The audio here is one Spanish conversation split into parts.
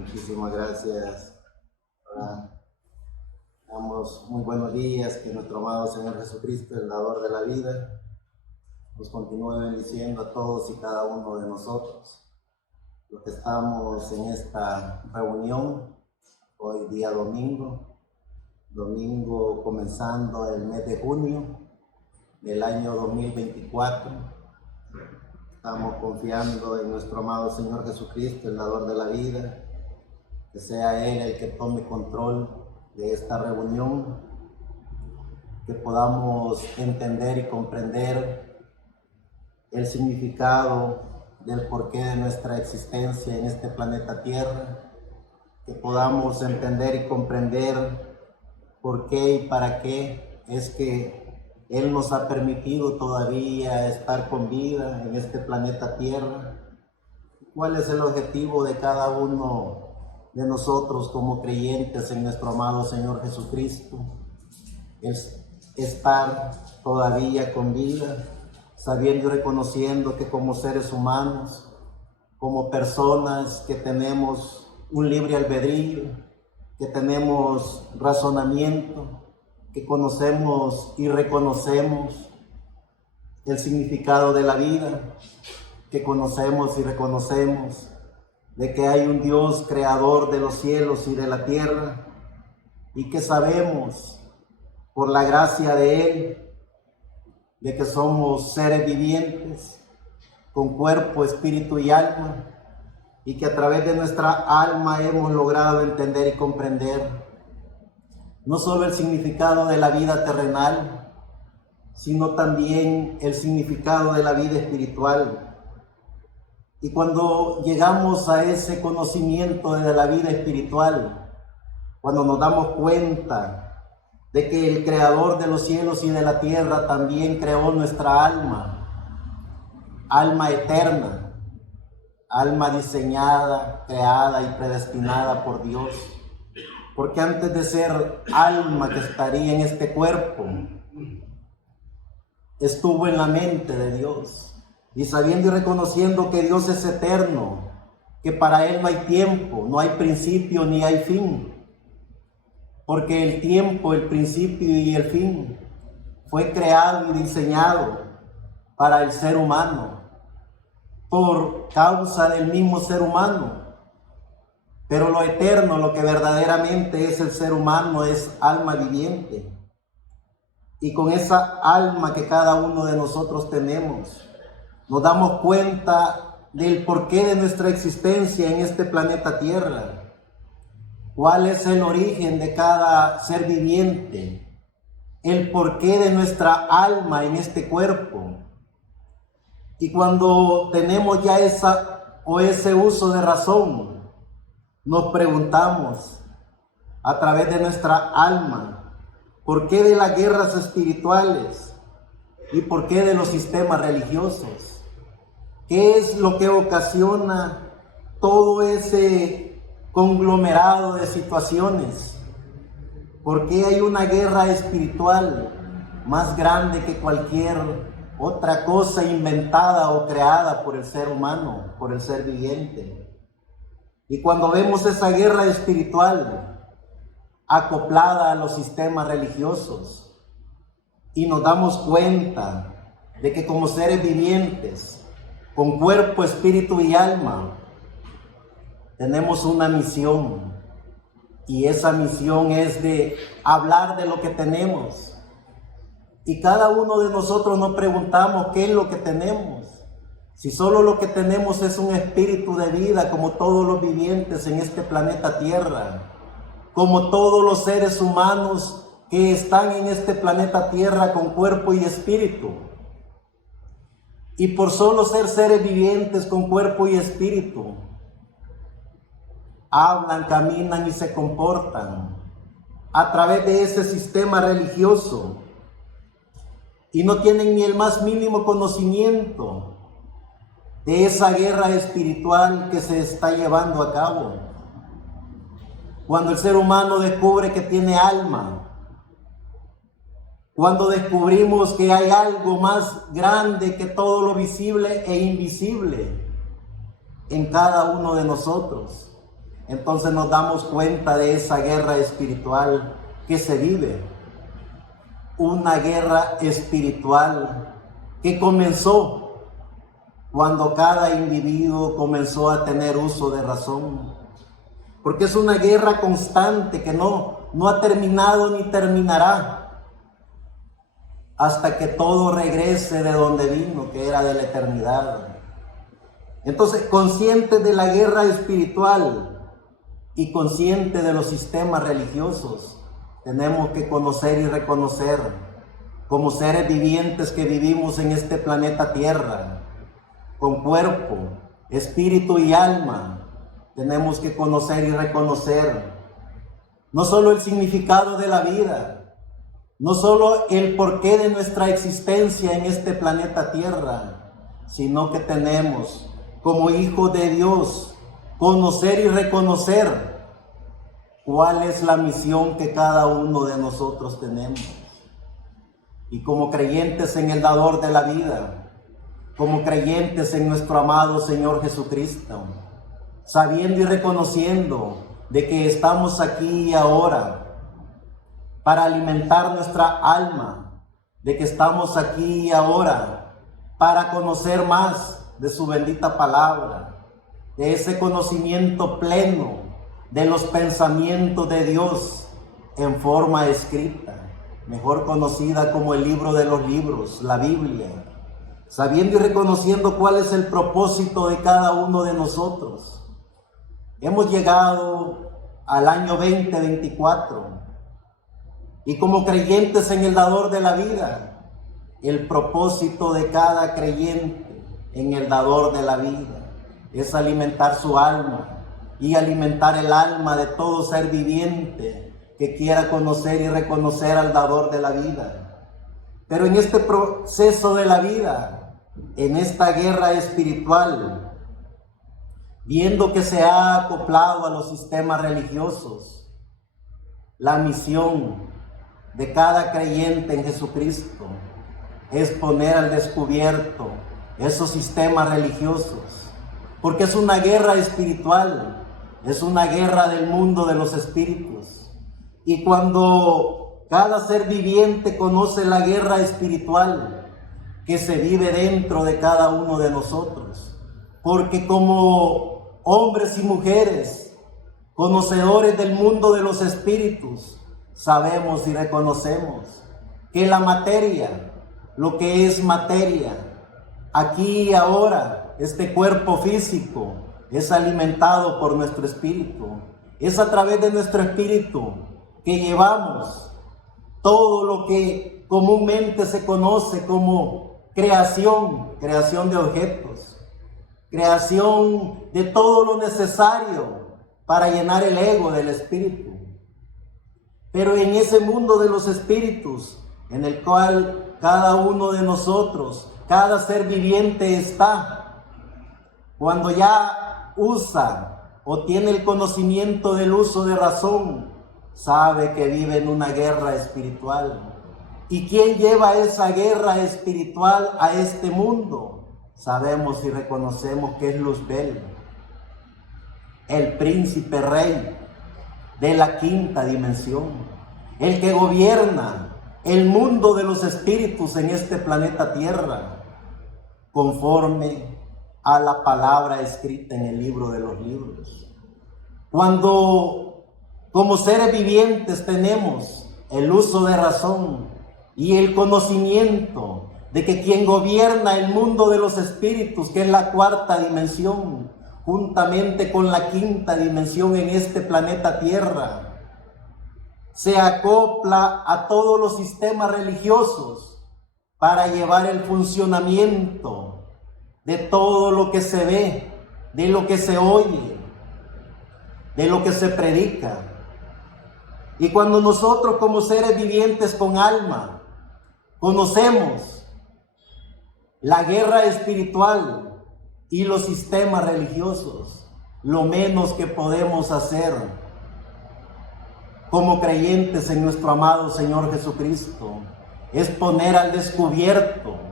Muchísimas gracias. Damos muy buenos días, que nuestro amado Señor Jesucristo, el dador de la vida, nos continúe bendiciendo a todos y cada uno de nosotros, los que estamos en esta reunión, hoy día domingo comenzando el mes de junio del año 2024. Estamos confiando en nuestro amado Señor Jesucristo, el dador de la vida, que sea Él el que tome control de esta reunión, que podamos entender y comprender el significado del porqué de nuestra existencia en este planeta Tierra, que podamos entender y comprender por qué y para qué es que Él nos ha permitido todavía estar con vida en este planeta Tierra. ¿Cuál es el objetivo de cada uno de nosotros como creyentes en nuestro amado Señor Jesucristo? Es estar todavía con vida, sabiendo y reconociendo que como seres humanos, como personas que tenemos un libre albedrío, que tenemos razonamiento, que conocemos y reconocemos el significado de la vida, que conocemos y reconocemos de que hay un Dios creador de los cielos y de la tierra, y que sabemos por la gracia de Él de que somos seres vivientes con cuerpo, espíritu y alma, y que a través de nuestra alma hemos logrado entender y comprender no solo el significado de la vida terrenal, sino también el significado de la vida espiritual. Y cuando llegamos a ese conocimiento de la vida espiritual, cuando nos damos cuenta de que el Creador de los cielos y de la tierra también creó nuestra alma eterna, alma diseñada, creada y predestinada por Dios. Porque antes de ser alma que estaría en este cuerpo, estuvo en la mente de Dios. Y sabiendo y reconociendo que Dios es eterno, que para Él no hay tiempo, no hay principio ni hay fin. Porque el tiempo, el principio y el fin fue creado y diseñado para el ser humano, por causa del mismo ser humano. Pero lo eterno, lo que verdaderamente es el ser humano, es alma viviente. Y con esa alma que cada uno de nosotros tenemos, nos damos cuenta del porqué de nuestra existencia en este planeta Tierra. ¿Cuál es el origen de cada ser viviente? El porqué de nuestra alma en este cuerpo. Y cuando tenemos ya ese uso de razón, nos preguntamos a través de nuestra alma, ¿por qué de las guerras espirituales y por qué de los sistemas religiosos? ¿Qué es lo que ocasiona todo ese conglomerado de situaciones? ¿Por qué hay una guerra espiritual más grande que cualquier otra cosa inventada o creada por el ser humano, por el ser viviente? Y cuando vemos esa guerra espiritual acoplada a los sistemas religiosos y nos damos cuenta de que como seres vivientes, con cuerpo, espíritu y alma, tenemos una misión, y esa misión es de hablar de lo que tenemos. Y cada uno de nosotros nos preguntamos qué es lo que tenemos. Si solo lo que tenemos es un espíritu de vida, como todos los vivientes en este planeta Tierra, como todos los seres humanos que están en este planeta Tierra con cuerpo y espíritu. Y por solo ser seres vivientes con cuerpo y espíritu, hablan, caminan y se comportan a través de ese sistema religioso y no tienen ni el más mínimo conocimiento de esa guerra espiritual que se está llevando a cabo. Cuando el ser humano descubre que tiene alma, cuando descubrimos que hay algo más grande que todo lo visible e invisible en cada uno de nosotros, entonces nos damos cuenta de esa guerra espiritual que se vive. Una guerra espiritual que comenzó cuando cada individuo comenzó a tener uso de razón. Porque es una guerra constante que no ha terminado ni terminará hasta que todo regrese de donde vino, que era de la eternidad. Entonces, consciente de la guerra espiritual y consciente de los sistemas religiosos, tenemos que conocer y reconocer como seres vivientes que vivimos en este planeta Tierra, con cuerpo, espíritu y alma. Tenemos que conocer y reconocer no solo el significado de la vida, no solo el porqué de nuestra existencia en este planeta Tierra, sino que tenemos como hijos de Dios conocer y reconocer cuál es la misión que cada uno de nosotros tenemos. Y como creyentes en el dador de la vida, como creyentes en nuestro amado Señor Jesucristo, sabiendo y reconociendo de que estamos aquí y ahora para alimentar nuestra alma, de que estamos aquí y ahora para conocer más de su bendita palabra, de ese conocimiento pleno de los pensamientos de Dios en forma escrita, mejor conocida como el libro de los libros, la Biblia, sabiendo y reconociendo cuál es el propósito de cada uno de nosotros. Hemos llegado al año 2024 y como creyentes en el dador de la vida, el propósito de cada creyente en el dador de la vida es alimentar su alma y alimentar el alma de todo ser viviente que quiera conocer y reconocer al dador de la vida. Pero en este proceso de la vida, en esta guerra espiritual, viendo que se ha acoplado a los sistemas religiosos, la misión de cada creyente en Jesucristo es poner al descubierto esos sistemas religiosos, porque es una guerra espiritual, es una guerra del mundo de los espíritus. Y cuando cada ser viviente conoce la guerra espiritual que se vive dentro de cada uno de nosotros, porque como hombres y mujeres, conocedores del mundo de los espíritus, sabemos y reconocemos que la materia, lo que es materia, aquí y ahora, este cuerpo físico, es alimentado por nuestro espíritu. Es a través de nuestro espíritu que llevamos todo lo que comúnmente se conoce como creación de objetos, creación de todo lo necesario para llenar el ego del espíritu. Pero en ese mundo de los espíritus, en el cual cada uno de nosotros, cada ser viviente está, cuando ya usa o tiene el conocimiento del uso de razón, sabe que vive en una guerra espiritual. ¿Y quién lleva esa guerra espiritual a este mundo? Sabemos y reconocemos que es Luzbel, el príncipe rey de la quinta dimensión, el que gobierna el mundo de los espíritus en este planeta Tierra, conforme a la palabra escrita en el libro de los libros. Cuando como seres vivientes tenemos el uso de razón y el conocimiento de que quien gobierna el mundo de los espíritus, que es la cuarta dimensión, juntamente con la quinta dimensión en este planeta Tierra, se acopla a todos los sistemas religiosos para llevar el funcionamiento de todo lo que se ve, de lo que se oye, de lo que se predica. Y cuando nosotros como seres vivientes con alma conocemos la guerra espiritual y los sistemas religiosos, lo menos que podemos hacer como creyentes en nuestro amado Señor Jesucristo es poner al descubierto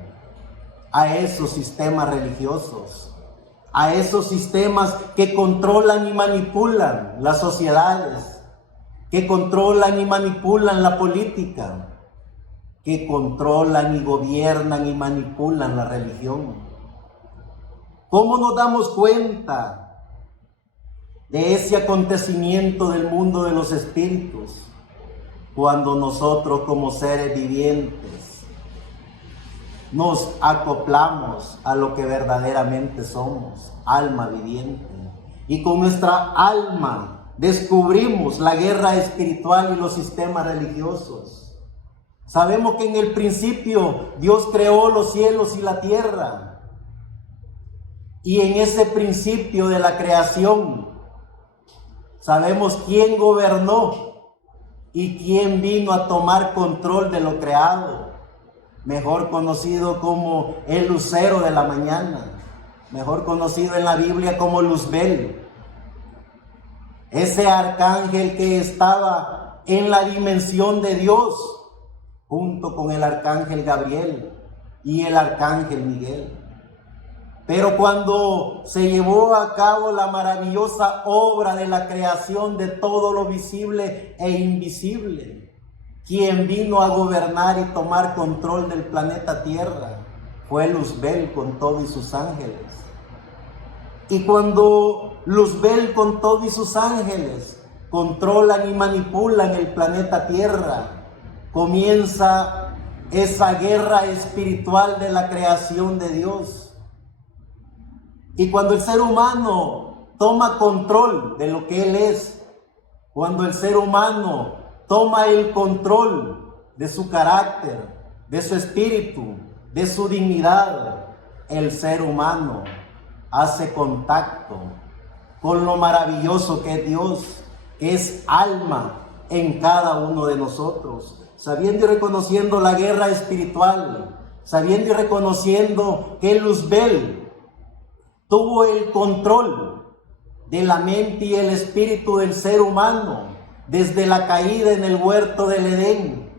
a esos sistemas religiosos a esos sistemas que controlan y manipulan las sociedades, que controlan y manipulan la política, que controlan y gobiernan y manipulan la religión. ¿Cómo nos damos cuenta de ese acontecimiento del mundo de los espíritus? Cuando nosotros como seres vivientes nos acoplamos a lo que verdaderamente somos, alma viviente, y con nuestra alma descubrimos la guerra espiritual y los sistemas religiosos. Sabemos que en el principio Dios creó los cielos y la tierra, y en ese principio de la creación sabemos quién gobernó y quién vino a tomar control de lo creado, mejor conocido como el lucero de la mañana, mejor conocido en la Biblia como Luzbel. Ese arcángel que estaba en la dimensión de Dios, junto con el arcángel Gabriel y el arcángel Miguel. Pero cuando se llevó a cabo la maravillosa obra de la creación de todo lo visible e invisible, quien vino a gobernar y tomar control del planeta Tierra fue Luzbel con todos y sus ángeles. Y cuando Luzbel con todos y sus ángeles controlan y manipulan el planeta Tierra, comienza esa guerra espiritual de la creación de Dios. Y cuando el ser humano toma control de lo que él es, cuando el ser humano toma el control de su carácter, de su espíritu, de su dignidad, el ser humano hace contacto con lo maravilloso que es Dios, que es alma en cada uno de nosotros, sabiendo y reconociendo la guerra espiritual, sabiendo y reconociendo que Luzbel tuvo el control de la mente y el espíritu del ser humano desde la caída en el huerto del Edén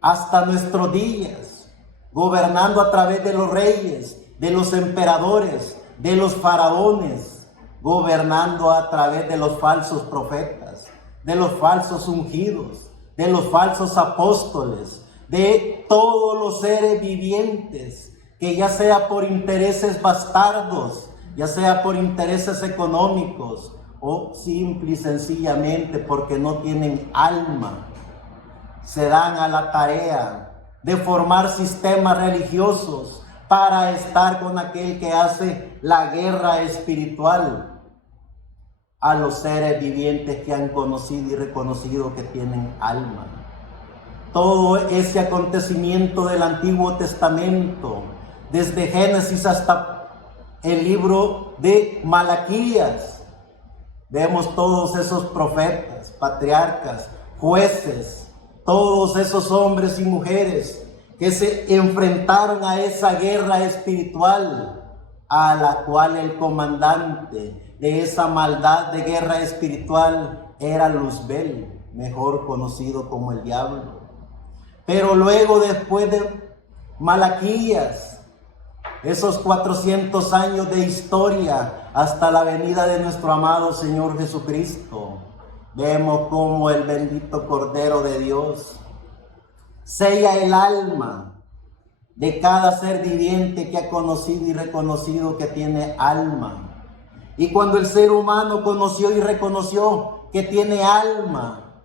hasta nuestros días, gobernando a través de los reyes, de los emperadores, de los faraones, gobernando a través de los falsos profetas, de los falsos ungidos, de los falsos apóstoles, de todos los seres vivientes, que ya sea por intereses bastardos, ya sea por intereses económicos o simple y sencillamente porque no tienen alma, se dan a la tarea de formar sistemas religiosos para estar con aquel que hace la guerra espiritual a los seres vivientes que han conocido y reconocido que tienen alma. Todo ese acontecimiento del Antiguo Testamento, desde Génesis hasta el libro de Malaquías, vemos todos esos profetas, patriarcas, jueces, todos esos hombres y mujeres que se enfrentaron a esa guerra espiritual, a la cual el comandante de esa maldad de guerra espiritual era Luzbel, mejor conocido como el diablo. Pero luego, después de Malaquías, esos 400 años de historia hasta la venida de nuestro amado Señor Jesucristo, vemos como el bendito Cordero de Dios sella el alma de cada ser viviente que ha conocido y reconocido que tiene alma. Y cuando el ser humano conoció y reconoció que tiene alma,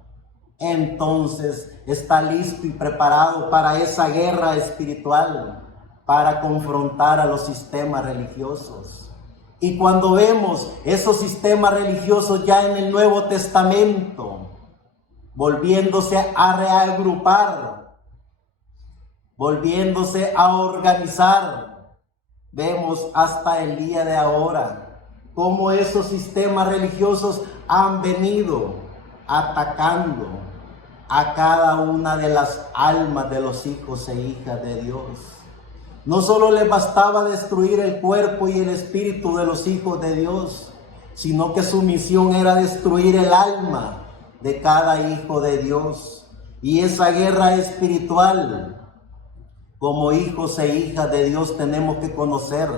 entonces está listo y preparado para esa guerra espiritual, para confrontar a los sistemas religiosos. Y cuando vemos esos sistemas religiosos ya en el Nuevo Testamento, volviéndose a reagrupar, volviéndose a organizar, vemos hasta el día de ahora cómo esos sistemas religiosos han venido atacando a cada una de las almas de los hijos e hijas de Dios. No solo les bastaba destruir el cuerpo y el espíritu de los hijos de Dios, sino que su misión era destruir el alma de cada hijo de Dios. Y esa guerra espiritual, como hijos e hijas de Dios, tenemos que conocer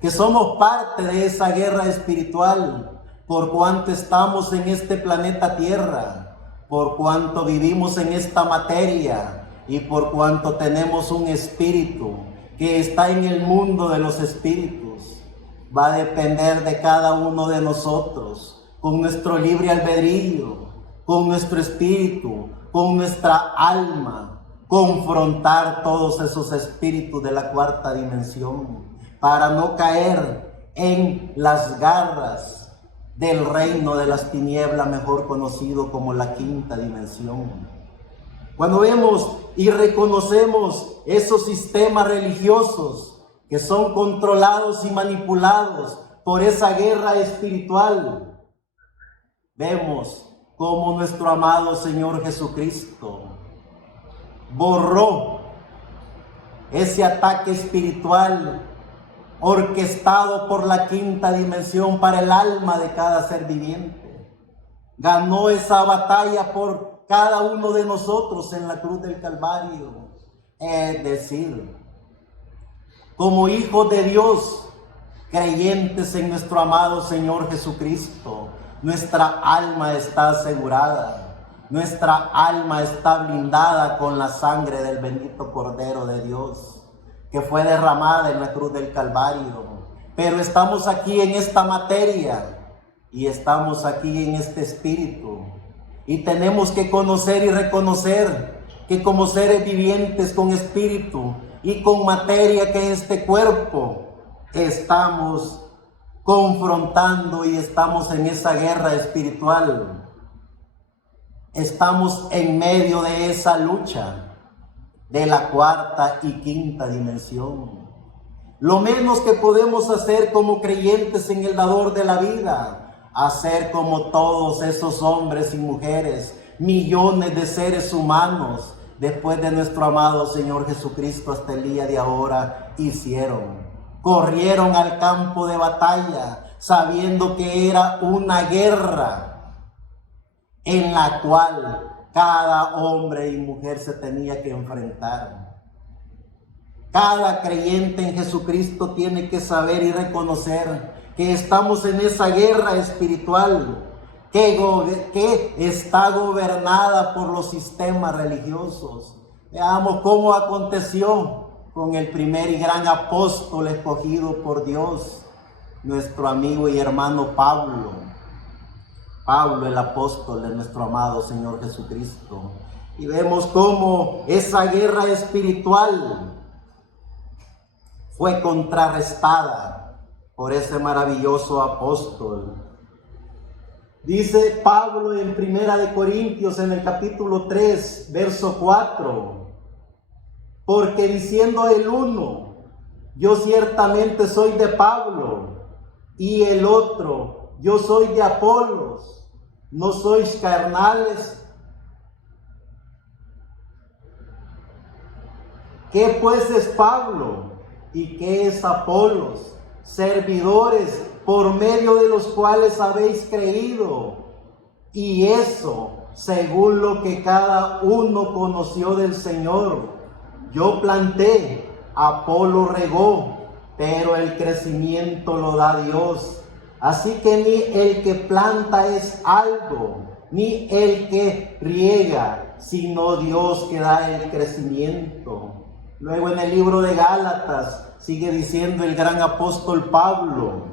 que somos parte de esa guerra espiritual, por cuanto estamos en este planeta Tierra, por cuanto vivimos en esta materia y por cuanto tenemos un espíritu que está en el mundo de los espíritus. Va a depender de cada uno de nosotros, con nuestro libre albedrío, con nuestro espíritu, con nuestra alma, confrontar todos esos espíritus de la cuarta dimensión, para no caer en las garras del reino de las tinieblas, mejor conocido como la quinta dimensión. Cuando vemos y reconocemos esos sistemas religiosos que son controlados y manipulados por esa guerra espiritual, vemos cómo nuestro amado Señor Jesucristo borró ese ataque espiritual orquestado por la quinta dimensión para el alma de cada ser viviente. Ganó esa batalla por cada uno de nosotros en la cruz del Calvario. Es decir, como hijos de Dios, creyentes en nuestro amado Señor Jesucristo, nuestra alma está asegurada, nuestra alma está blindada con la sangre del bendito Cordero de Dios, que fue derramada en la cruz del Calvario. Pero estamos aquí en esta materia y estamos aquí en este espíritu, y tenemos que conocer y reconocer que como seres vivientes con espíritu y con materia, que es este cuerpo, estamos confrontando y estamos en esa guerra espiritual. Estamos en medio de esa lucha de la cuarta y quinta dimensión. Lo menos que podemos hacer como creyentes en el dador de la vida, hacer como todos esos hombres y mujeres, millones de seres humanos, después de nuestro amado Señor Jesucristo hasta el día de ahora, hicieron. Corrieron al campo de batalla, sabiendo que era una guerra en la cual cada hombre y mujer se tenía que enfrentar. Cada creyente en Jesucristo tiene que saber y reconocer que estamos en esa guerra espiritual que está gobernada por los sistemas religiosos. Veamos cómo aconteció con el primer y gran apóstol escogido por Dios, nuestro amigo y hermano Pablo. Pablo, el apóstol de nuestro amado Señor Jesucristo. Y vemos cómo esa guerra espiritual fue contrarrestada por ese maravilloso apóstol. Dice Pablo en Primera de Corintios, en el capítulo 3, verso 4, porque diciendo el uno, yo ciertamente soy de Pablo, y el otro, yo soy de Apolos, ¿no sois carnales? ¿Qué pues es Pablo y qué es Apolos? Servidores por medio de los cuales habéis creído, y eso según lo que cada uno conoció del Señor. Yo planté, Apolo regó, pero el crecimiento lo da Dios. Así que ni el que planta es algo, ni el que riega, sino Dios que da el crecimiento. Luego en el libro de Gálatas sigue diciendo el gran apóstol Pablo: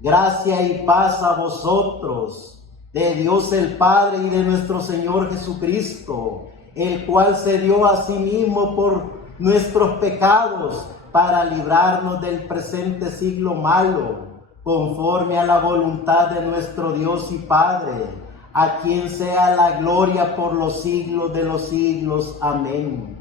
gracia y paz a vosotros, de Dios el Padre y de nuestro Señor Jesucristo, el cual se dio a sí mismo por nuestros pecados para librarnos del presente siglo malo, conforme a la voluntad de nuestro Dios y Padre, a quien sea la gloria por los siglos de los siglos. Amén.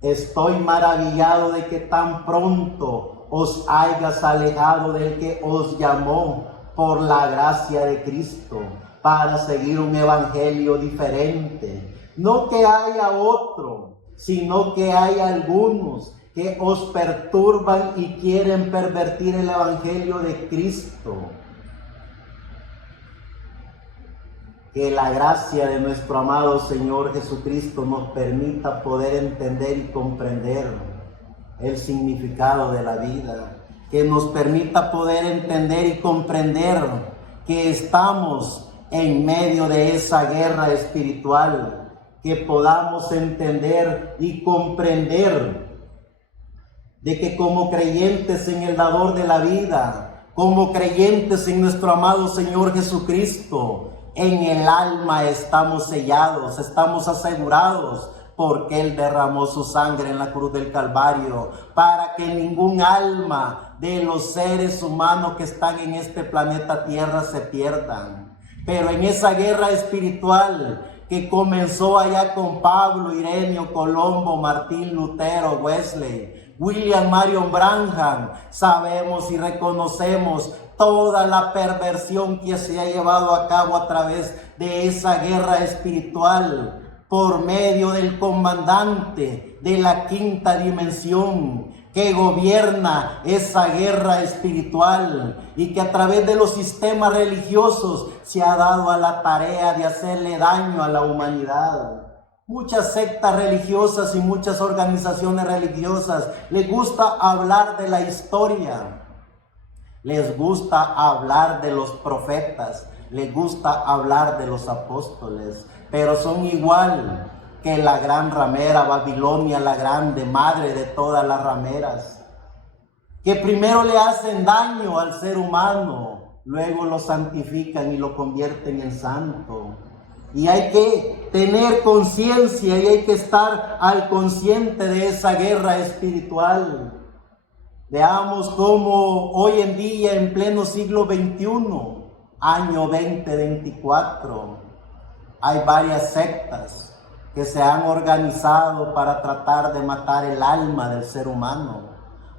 Estoy maravillado de que tan pronto os hayas alejado del que os llamó por la gracia de Cristo, para seguir un evangelio diferente. No que haya otro, sino que hay algunos que os perturban y quieren pervertir el evangelio de Cristo. Que la gracia de nuestro amado Señor Jesucristo nos permita poder entender y comprender el significado de la vida. que nos permita poder entender y comprender que estamos en medio de esa guerra espiritual, que podamos entender y comprender de que como creyentes en el dador de la vida, como creyentes en nuestro amado Señor Jesucristo, en el alma estamos sellados, estamos asegurados, porque Él derramó su sangre en la cruz del Calvario, para que ningún alma de los seres humanos que están en este planeta Tierra se pierdan. Pero en esa guerra espiritual que comenzó allá con Pablo, Ireneo, Colombo, Martín Lutero, Wesley, William Marion Branham, sabemos y reconocemos toda la perversión que se ha llevado a cabo a través de esa guerra espiritual por medio del comandante de la quinta dimensión que gobierna esa guerra espiritual y que a través de los sistemas religiosos se ha dado a la tarea de hacerle daño a la humanidad. Muchas sectas religiosas y muchas organizaciones religiosas les gusta hablar de la historia, les gusta hablar de los profetas, les gusta hablar de los apóstoles, pero son igual que la gran ramera Babilonia, la grande madre de todas las rameras, que primero le hacen daño al ser humano, luego lo santifican y lo convierten en santo. Y hay que tener conciencia y hay que estar al consciente de esa guerra espiritual. Veamos cómo hoy en día, en pleno siglo XXI, año 2024, hay varias sectas que se han organizado para tratar de matar el alma del ser humano.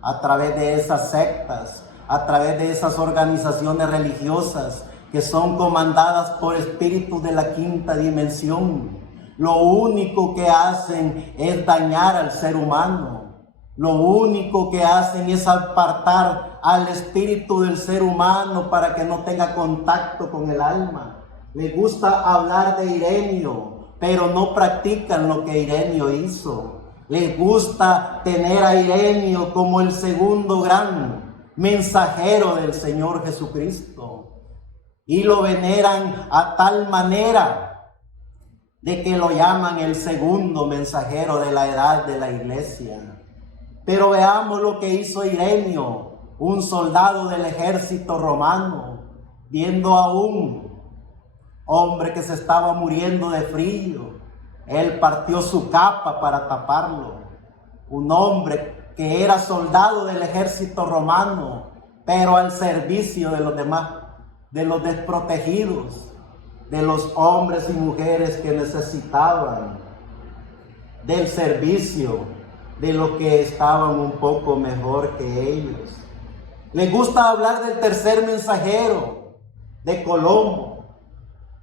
A través de esas sectas, a través de esas organizaciones religiosas que son comandadas por espíritus de la quinta dimensión, lo único que hacen es dañar al ser humano. Lo único que hacen es apartar al espíritu del ser humano para que no tenga contacto con el alma. Les gusta hablar de Ireneo, pero no practican lo que Ireneo hizo. Les gusta tener a Ireneo como el segundo gran mensajero del Señor Jesucristo. Y lo veneran a tal manera de que lo llaman el segundo mensajero de la edad de la iglesia. Pero veamos lo que hizo Ireneo, un soldado del ejército romano, viendo a un hombre que se estaba muriendo de frío. Él partió su capa para taparlo. Un hombre que era soldado del ejército romano, pero al servicio de los demás, de los desprotegidos, de los hombres y mujeres que necesitaban del servicio de los que estaban un poco mejor que ellos. Les gusta hablar del tercer mensajero, de Colombo,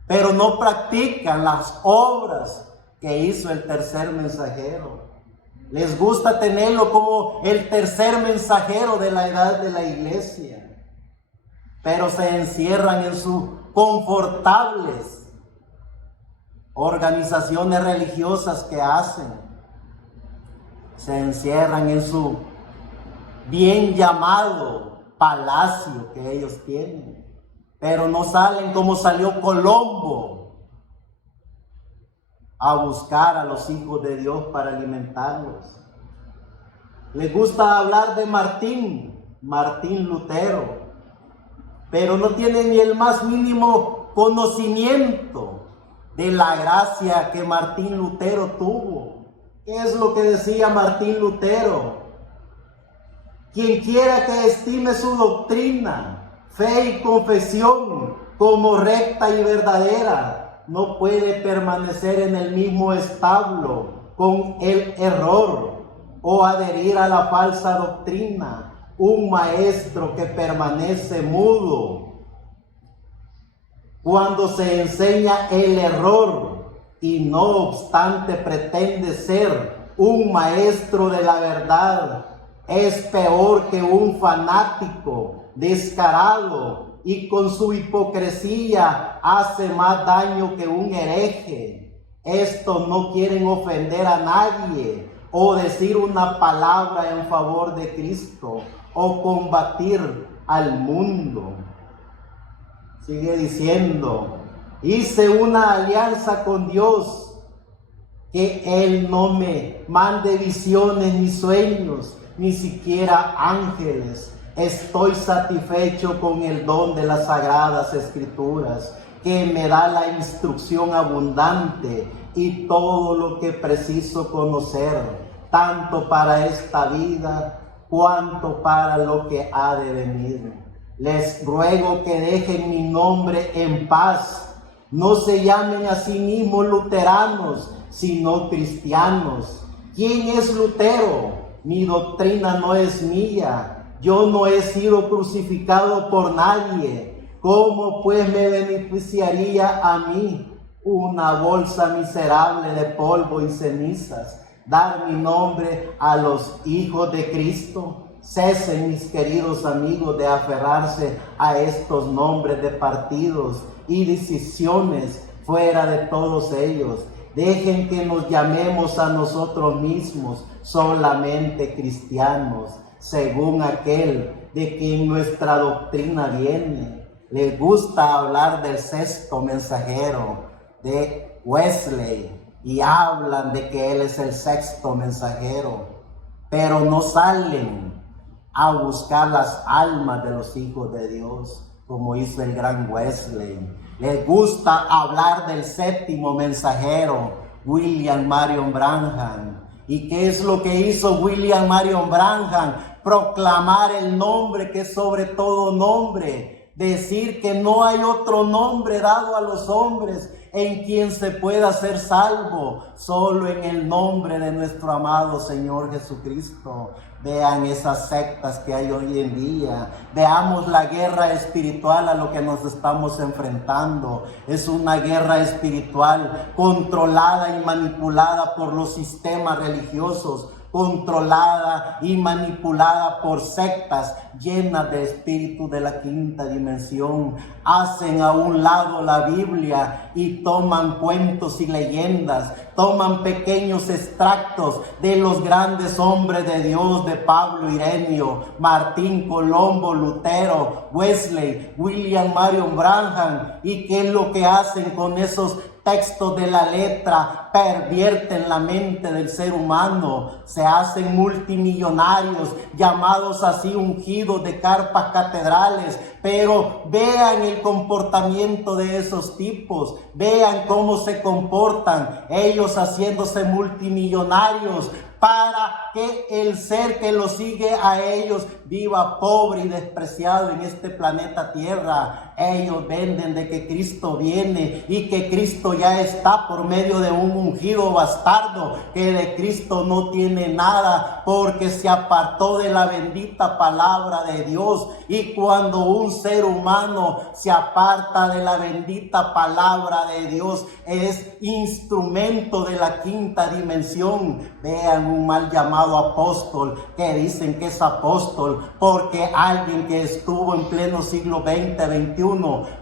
pero no practican las obras que hizo el tercer mensajero. Les gusta tenerlo como el tercer mensajero de la edad de la iglesia, pero se encierran en sus confortables organizaciones religiosas que hacen. Se encierran en su bien llamado palacio que ellos tienen, pero no salen como salió Colombo a buscar a los hijos de Dios para alimentarlos. Les gusta hablar de Martín Lutero, pero no tienen ni el más mínimo conocimiento de la gracia que Martín Lutero tuvo. ¿Qué es lo que decía Martín Lutero? Quien quiera que estime su doctrina, fe y confesión como recta y verdadera, no puede permanecer en el mismo establo con el error o adherir a la falsa doctrina. Un maestro que permanece mudo cuando se enseña el error y no obstante pretende ser un maestro de la verdad, es peor que un fanático descarado y con su hipocresía hace más daño que un hereje. Estos no quieren ofender a nadie o decir una palabra en favor de Cristo. o combatir al mundo. Sigue diciendo, hice una alianza con Dios, que Él no me mande visiones ni sueños, ni siquiera ángeles. Estoy satisfecho con el don de las sagradas escrituras, que me da la instrucción abundante y todo lo que preciso conocer, tanto para esta vida cuanto para lo que ha de venir. Les ruego que dejen mi nombre en paz. No se llamen a sí mismos luteranos, sino cristianos. ¿Quién es Lutero? Mi doctrina no es mía. Yo no he sido crucificado por nadie. ¿Cómo pues me beneficiaría a mí una bolsa miserable de polvo y cenizas dar mi nombre a los hijos de Cristo? Cesen, mis queridos amigos, de aferrarse a estos nombres de partidos y decisiones fuera de todos ellos. Dejen que nos llamemos a nosotros mismos solamente cristianos, según aquel de quien nuestra doctrina viene. Les gusta hablar del sexto mensajero, de Wesley, y hablan de que él es el sexto mensajero, pero no salen a buscar las almas de los hijos de Dios, como hizo el gran Wesley. Les gusta hablar del séptimo mensajero, William Marion Branham. ¿Y qué es lo que hizo William Marion Branham? Proclamar el nombre que es sobre todo nombre. Decir que no hay otro nombre dado a los hombres en quien se pueda ser salvo, solo en el nombre de nuestro amado Señor Jesucristo. Vean esas sectas que hay hoy en día. Veamos la guerra espiritual a lo que nos estamos enfrentando. Es una guerra espiritual controlada y manipulada por los sistemas religiosos, controlada y manipulada por sectas llenas de espíritu de la quinta dimensión. Hacen a un lado la Biblia y toman cuentos y leyendas, toman pequeños extractos de los grandes hombres de Dios, de Pablo, Ireneo, Martín, Colombo, Lutero, Wesley, William Marion Branham. ¿Y qué es lo que hacen con esos textos de la letra? Pervierten la mente del ser humano, se hacen multimillonarios, llamados así ungidos de carpas catedrales. Pero vean el comportamiento de esos tipos, vean cómo se comportan, ellos haciéndose multimillonarios, para que el ser que los sigue a ellos viva pobre y despreciado en este planeta Tierra. Ellos venden de que Cristo viene y que Cristo ya está por medio de un ungido bastardo, que de Cristo no tiene nada porque se apartó de la bendita palabra de Dios. Y cuando un ser humano se aparta de la bendita palabra de Dios, es instrumento de la quinta dimensión. Vean un mal llamado apóstol, que dicen que es apóstol porque alguien que estuvo en pleno siglo XX, XXI,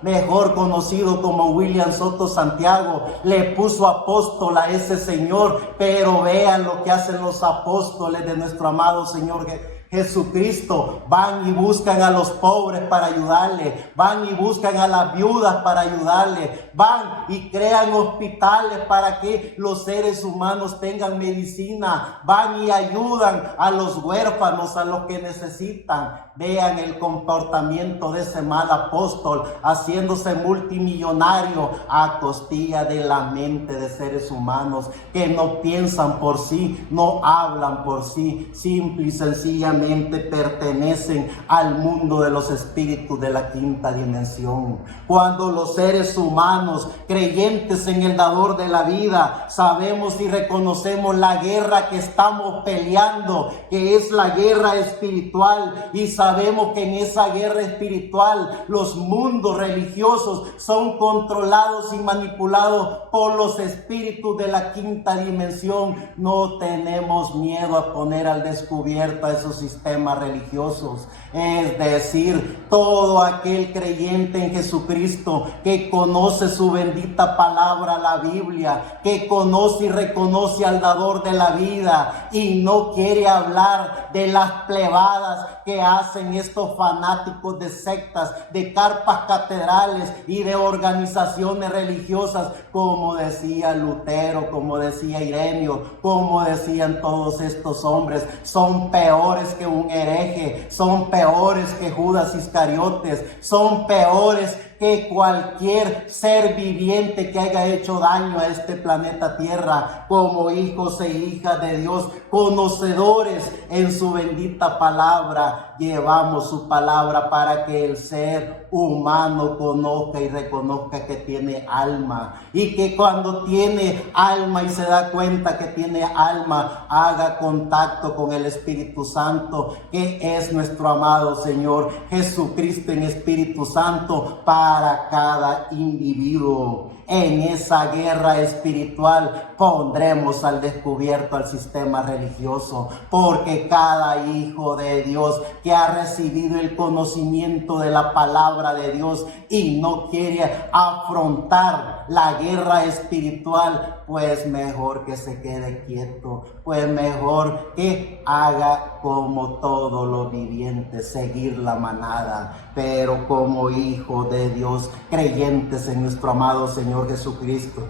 mejor conocido como William Soto Santiago, le puso apóstol a ese señor. Pero vean lo que hacen los apóstoles de nuestro amado Señor Jesucristo. Van y buscan a los pobres para ayudarle, van y buscan a las viudas para ayudarle, van y crean hospitales para que los seres humanos tengan medicina, van y ayudan a los huérfanos, a los que necesitan. Vean el comportamiento de ese mal apóstol, haciéndose multimillonario a costilla de la mente de seres humanos que no piensan por sí, no hablan por sí, simple y sencillamente pertenecen al mundo de los espíritus de la quinta dimensión. Cuando los seres humanos, creyentes en el dador de la vida, sabemos y reconocemos la guerra que estamos peleando, que es la guerra espiritual, y sabemos que en esa guerra espiritual los mundos religiosos son controlados y manipulados por los espíritus de la quinta dimensión, no tenemos miedo a poner al descubierto a esos sistemas religiosos. Es decir, todo aquel creyente en Jesucristo que conoce su bendita palabra, la Biblia, que conoce y reconoce al dador de la vida y no quiere hablar de las plebadas que hacen estos fanáticos de sectas, de carpas catedrales y de organizaciones religiosas, como decía Lutero, como decía Ireneo, como decían todos estos hombres. Son peores que un hereje, son peores que Judas Iscariotes, son peores que cualquier ser viviente que haya hecho daño a este planeta Tierra. Como hijos e hijas de Dios, conocedores en su bendita palabra, llevamos su palabra para que el ser humano conozca y reconozca que tiene alma, y que cuando tiene alma y se da cuenta que tiene alma, haga contacto con el Espíritu Santo, que es nuestro amado Señor Jesucristo en Espíritu Santo para cada individuo. En esa guerra espiritual pondremos al descubierto al sistema religioso, porque cada hijo de Dios que ha recibido el conocimiento de la palabra de Dios y no quiere afrontar la guerra espiritual, pues mejor que se quede quieto, pues mejor que haga como todos los vivientes, seguir la manada. Pero como hijos de Dios, creyentes en nuestro amado Señor Jesucristo,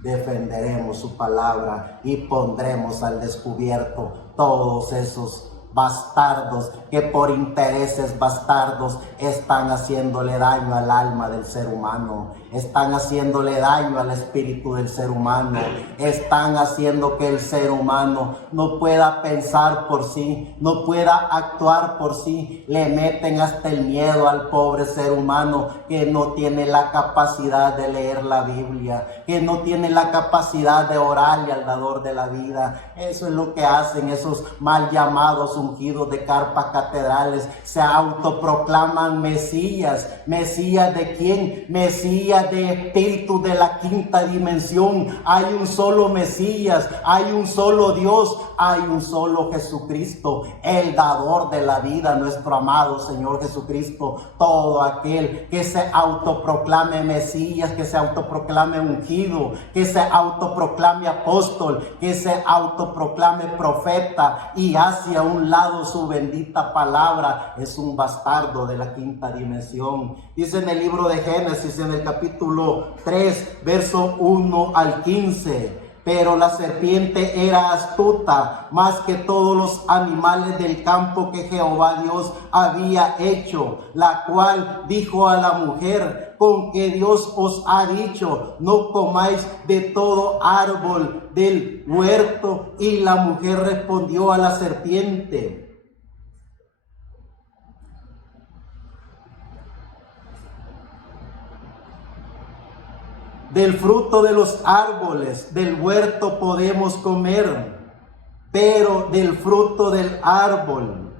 defenderemos su palabra y pondremos al descubierto todos esos bastardos que por intereses bastardos están haciéndole daño al alma del ser humano, están haciéndole daño al espíritu del ser humano, están haciendo que el ser humano no pueda pensar por sí, no pueda actuar por sí. Le meten hasta el miedo al pobre ser humano que no tiene la capacidad de leer la Biblia, que no tiene la capacidad de orarle al dador de la vida. Eso es lo que hacen esos mal llamados ungidos de carpas catedrales. Se autoproclaman mesías. ¿Mesías de quién? Mesías de espíritu de la quinta dimensión. Hay un solo Mesías, hay un solo Dios, hay un solo Jesucristo, el dador de la vida, nuestro amado Señor Jesucristo. Todo aquel que se autoproclame Mesías, que se autoproclame ungido, que se autoproclame apóstol, que se autoproclame profeta y hacia un lado su bendita palabra, es un bastardo de la quinta dimensión. Dice en el libro de Génesis, en el capítulo 3, verso 1 al 15: pero la serpiente era astuta más que todos los animales del campo que Jehová Dios había hecho, la cual dijo a la mujer: con que Dios os ha dicho, no comáis de todo árbol del huerto. Y la mujer respondió a la serpiente: del fruto de los árboles del huerto podemos comer, pero del fruto del árbol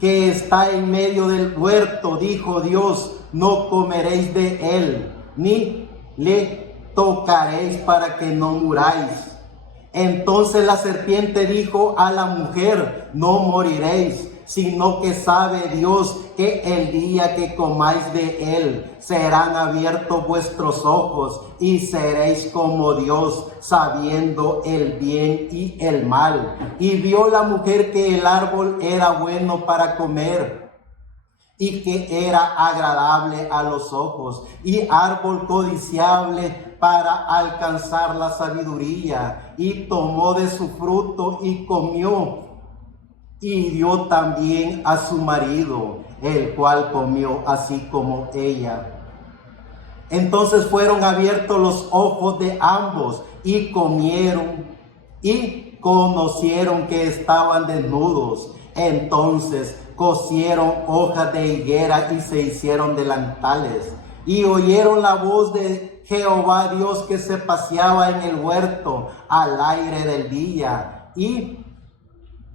que está en medio del huerto, dijo Dios, no comeréis de él, ni le tocaréis para que no muráis. Entonces la serpiente dijo a la mujer: no moriréis, sino que sabe Dios que el día que comáis de él serán abiertos vuestros ojos y seréis como Dios, sabiendo el bien y el mal. Y vio la mujer que el árbol era bueno para comer y que era agradable a los ojos y árbol codiciable para alcanzar la sabiduría, y tomó de su fruto y comió, y dio también a su marido, el cual comió así como ella. Entonces fueron abiertos los ojos de ambos, y comieron y conocieron que estaban desnudos. Entonces cosieron hojas de higuera y se hicieron delantales. Y oyeron la voz de Jehová Dios que se paseaba en el huerto al aire del día. Y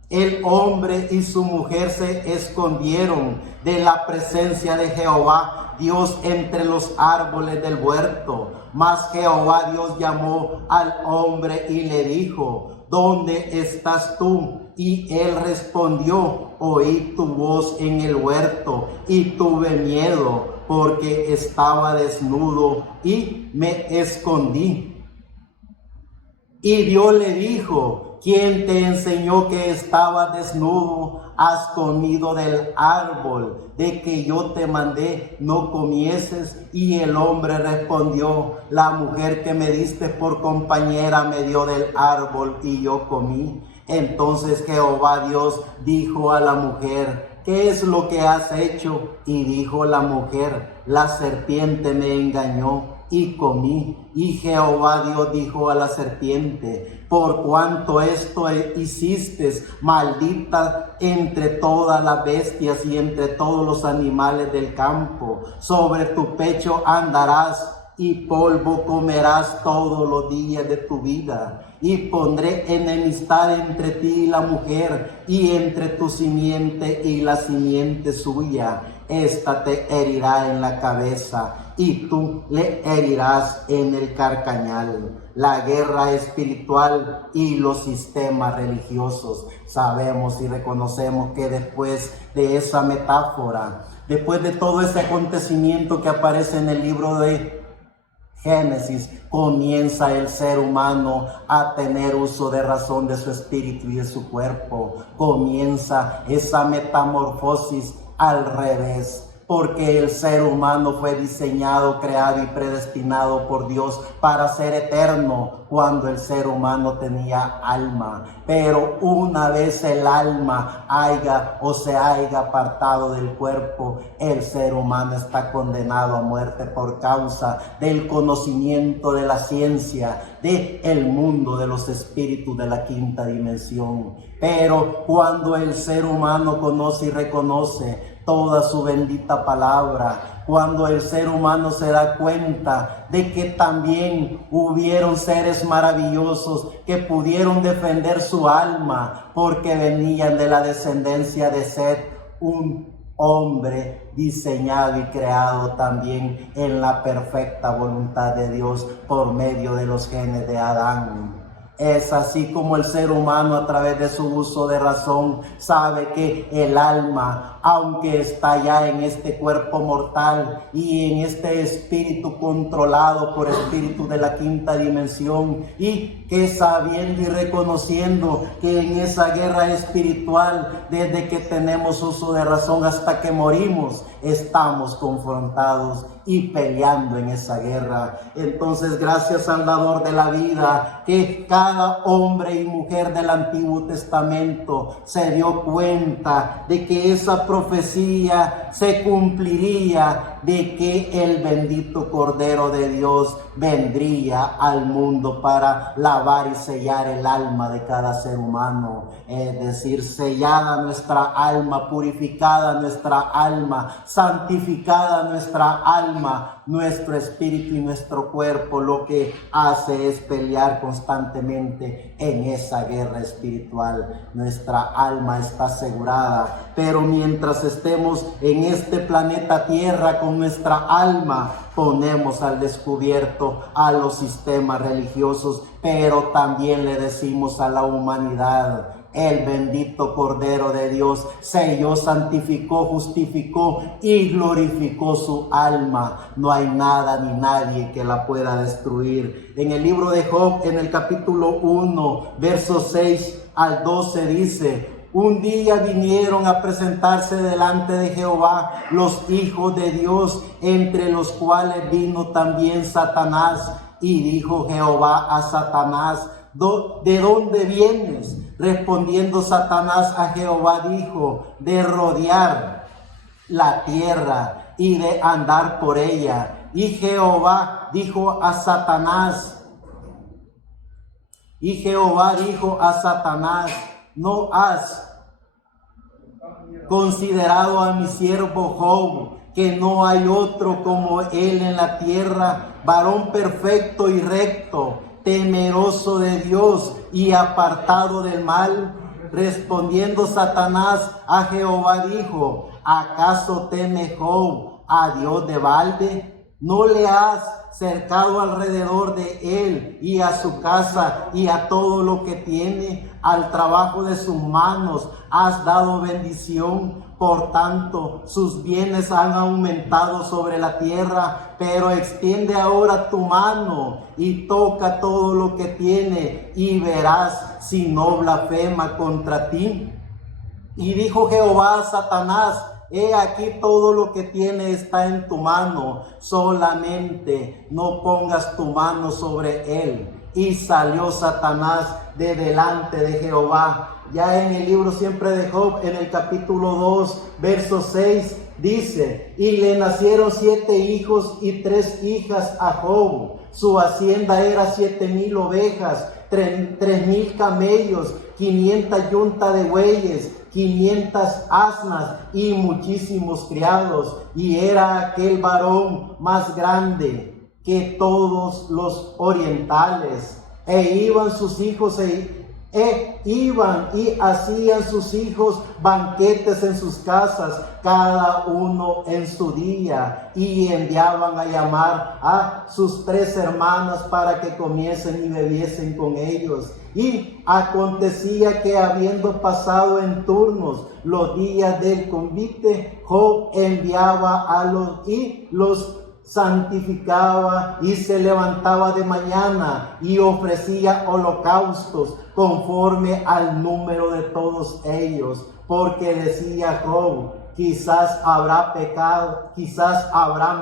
el hombre y su mujer se escondieron de la presencia de Jehová Dios entre los árboles del huerto. Mas Jehová Dios llamó al hombre y le dijo: ¿dónde estás tú? Y él respondió, oí tu voz en el huerto y tuve miedo porque estaba desnudo y me escondí. Y Dios le dijo, ¿quién te enseñó que estabas desnudo? ¿Has comido del árbol de que yo te mandé no comieses? Y el hombre respondió, la mujer que me diste por compañera me dio del árbol y yo comí. Entonces Jehová Dios dijo a la mujer, ¿qué es lo que has hecho? Y dijo la mujer, la serpiente me engañó y comí. Y Jehová Dios dijo a la serpiente, por cuanto esto hiciste, maldita entre todas las bestias y entre todos los animales del campo, sobre tu pecho andarás y polvo comerás todos los días de tu vida. Y pondré enemistad entre ti y la mujer, y entre tu simiente y la simiente suya. Esta te herirá en la cabeza, y tú le herirás en el carcañal. La guerra espiritual y los sistemas religiosos. Sabemos y reconocemos que después de esa metáfora, después de todo ese acontecimiento que aparece en el libro de Génesis, comienza el ser humano a tener uso de razón de su espíritu y de su cuerpo. Comienza esa metamorfosis al revés, porque el ser humano fue diseñado, creado y predestinado por Dios para ser eterno cuando el ser humano tenía alma. Pero una vez el alma se haya apartado del cuerpo, el ser humano está condenado a muerte por causa del conocimiento de la ciencia, del mundo de los espíritus de la quinta dimensión. Pero cuando el ser humano conoce y reconoce toda su bendita palabra, cuando el ser humano se da cuenta de que también hubieron seres maravillosos que pudieron defender su alma porque venían de la descendencia de Set, un hombre diseñado y creado también en la perfecta voluntad de Dios por medio de los genes de Adán. Es así como el ser humano, a través de su uso de razón, sabe que el alma, aunque está ya en este cuerpo mortal y en este espíritu controlado por espíritus de la quinta dimensión, y que sabiendo y reconociendo que en esa guerra espiritual, desde que tenemos uso de razón hasta que morimos, estamos confrontados y peleando en esa guerra. Entonces, gracias al dador de la vida, que cada hombre y mujer del Antiguo Testamento se dio cuenta de que esa profecía se cumpliría, de que el bendito Cordero de Dios vendría al mundo para lavar y sellar el alma de cada ser humano. Es decir, sellada nuestra alma, purificada nuestra alma, santificada nuestra alma, nuestro espíritu y nuestro cuerpo, lo que hace es pelear constantemente en esa guerra espiritual. Nuestra alma está asegurada, pero mientras estemos en este planeta Tierra con nuestra alma, ponemos al descubierto a los sistemas religiosos, pero también le decimos a la humanidad: el bendito Cordero de Dios selló, santificó, justificó y glorificó su alma. No hay nada ni nadie que la pueda destruir. En el libro de Job, en el capítulo 1, versos 6 al 12 dice: un día vinieron a presentarse delante de Jehová los hijos de Dios, entre los cuales vino también Satanás. Y dijo Jehová a Satanás: ¿de dónde vienes? Respondiendo Satanás a Jehová dijo: de rodear la tierra y de andar por ella. Y Jehová dijo a Satanás, ¿no has considerado a mi siervo Job, que no hay otro como él en la tierra, varón perfecto y recto, temeroso de Dios y apartado del mal? Respondiendo Satanás a Jehová dijo: ¿acaso teme Job a Dios de balde? ¿No le has cercado alrededor de él y a su casa y a todo lo que tiene? Al trabajo de sus manos has dado bendición. Por tanto, sus bienes han aumentado sobre la tierra. Pero extiende ahora tu mano y toca todo lo que tiene, y verás si no blasfema contra ti. Y dijo Jehová a Satanás: he aquí todo lo que tiene está en tu mano, solamente no pongas tu mano sobre él. Y salió Satanás de delante de Jehová. Ya en el libro siempre de Job, en el capítulo 2, verso 6, dice: y le nacieron 7 hijos y 3 hijas a Job. Su hacienda era 7,000 ovejas, 3,000 camellos, 500 yuntas de bueyes, 500 asnas y muchísimos criados. Y era aquel varón más grande que todos los orientales. E iban sus hijos iban y hacían sus hijos banquetes en sus casas, cada uno en su día, y enviaban a llamar a sus 3 hermanas para que comiesen y bebiesen con ellos. Y acontecía que, habiendo pasado en turnos los días del convite, Job enviaba a los santificaba, y se levantaba de mañana y ofrecía holocaustos conforme al número de todos ellos, porque decía Job: quizás habrán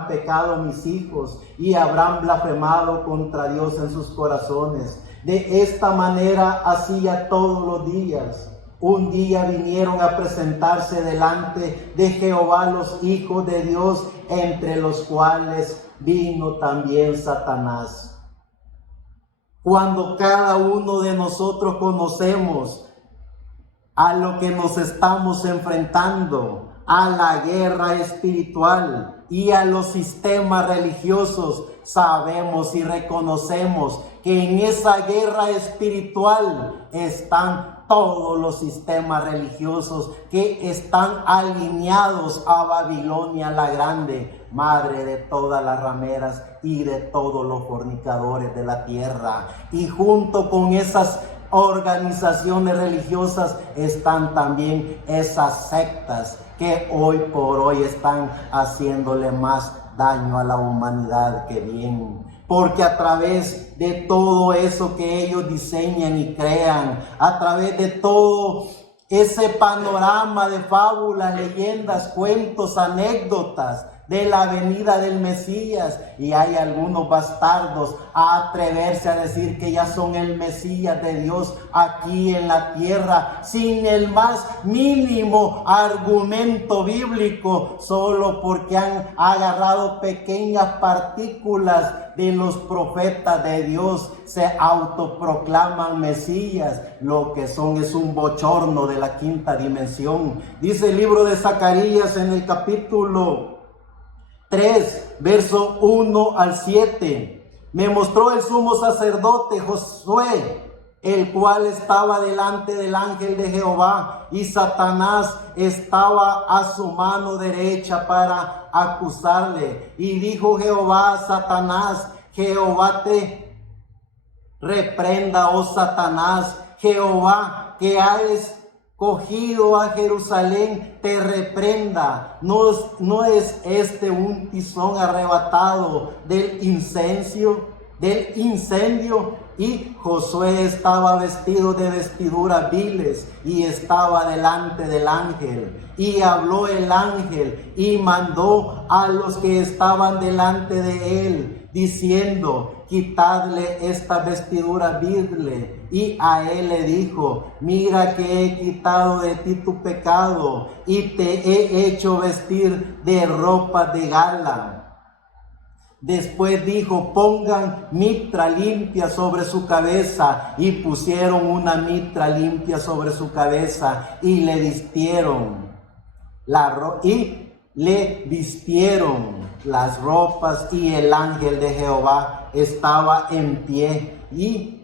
pecado mis hijos y habrán blasfemado contra Dios en sus corazones. De esta manera hacía todos los días. Un día vinieron a presentarse delante de Jehová los hijos de Dios, entre los cuales vino también Satanás. Cuando cada uno de nosotros conocemos a lo que nos estamos enfrentando, a la guerra espiritual y a los sistemas religiosos, sabemos y reconocemos que en esa guerra espiritual están todos los sistemas religiosos que están alineados a Babilonia la Grande, madre de todas las rameras y de todos los fornicadores de la tierra. Y junto con esas organizaciones religiosas están también esas sectas que hoy por hoy están haciéndole más daño a la humanidad que bien. Porque a través de todo eso que ellos diseñan y crean, a través de todo ese panorama de fábulas, leyendas, cuentos, anécdotas de la venida del Mesías, y hay algunos bastardos a atreverse a decir que ya son el Mesías de Dios aquí en la tierra, sin el más mínimo argumento bíblico, solo porque han agarrado pequeñas partículas de los profetas de Dios, se autoproclaman Mesías. Lo que son es un bochorno de la quinta dimensión. Dice el libro de Zacarías en el capítulo 3, verso 1 al 7. Me mostró el sumo sacerdote Josué, el cual estaba delante del ángel de Jehová, y Satanás estaba a su mano derecha para acusarle. Y dijo Jehová a Satanás: Jehová te reprenda, oh Satanás. Jehová, que has cogido a Jerusalén, te reprenda. ¿No es este un tizón arrebatado del incendio? Y Josué estaba vestido de vestiduras viles y estaba delante del ángel. Y habló el ángel y mandó a los que estaban delante de él, diciendo: quitadle esta vestidura viles. Y a él le dijo: mira que he quitado de ti tu pecado y te he hecho vestir de ropa de gala. Después dijo: pongan mitra limpia sobre su cabeza. Y pusieron una mitra limpia sobre su cabeza y le vistieron las ropas. Y el ángel de Jehová estaba en pie y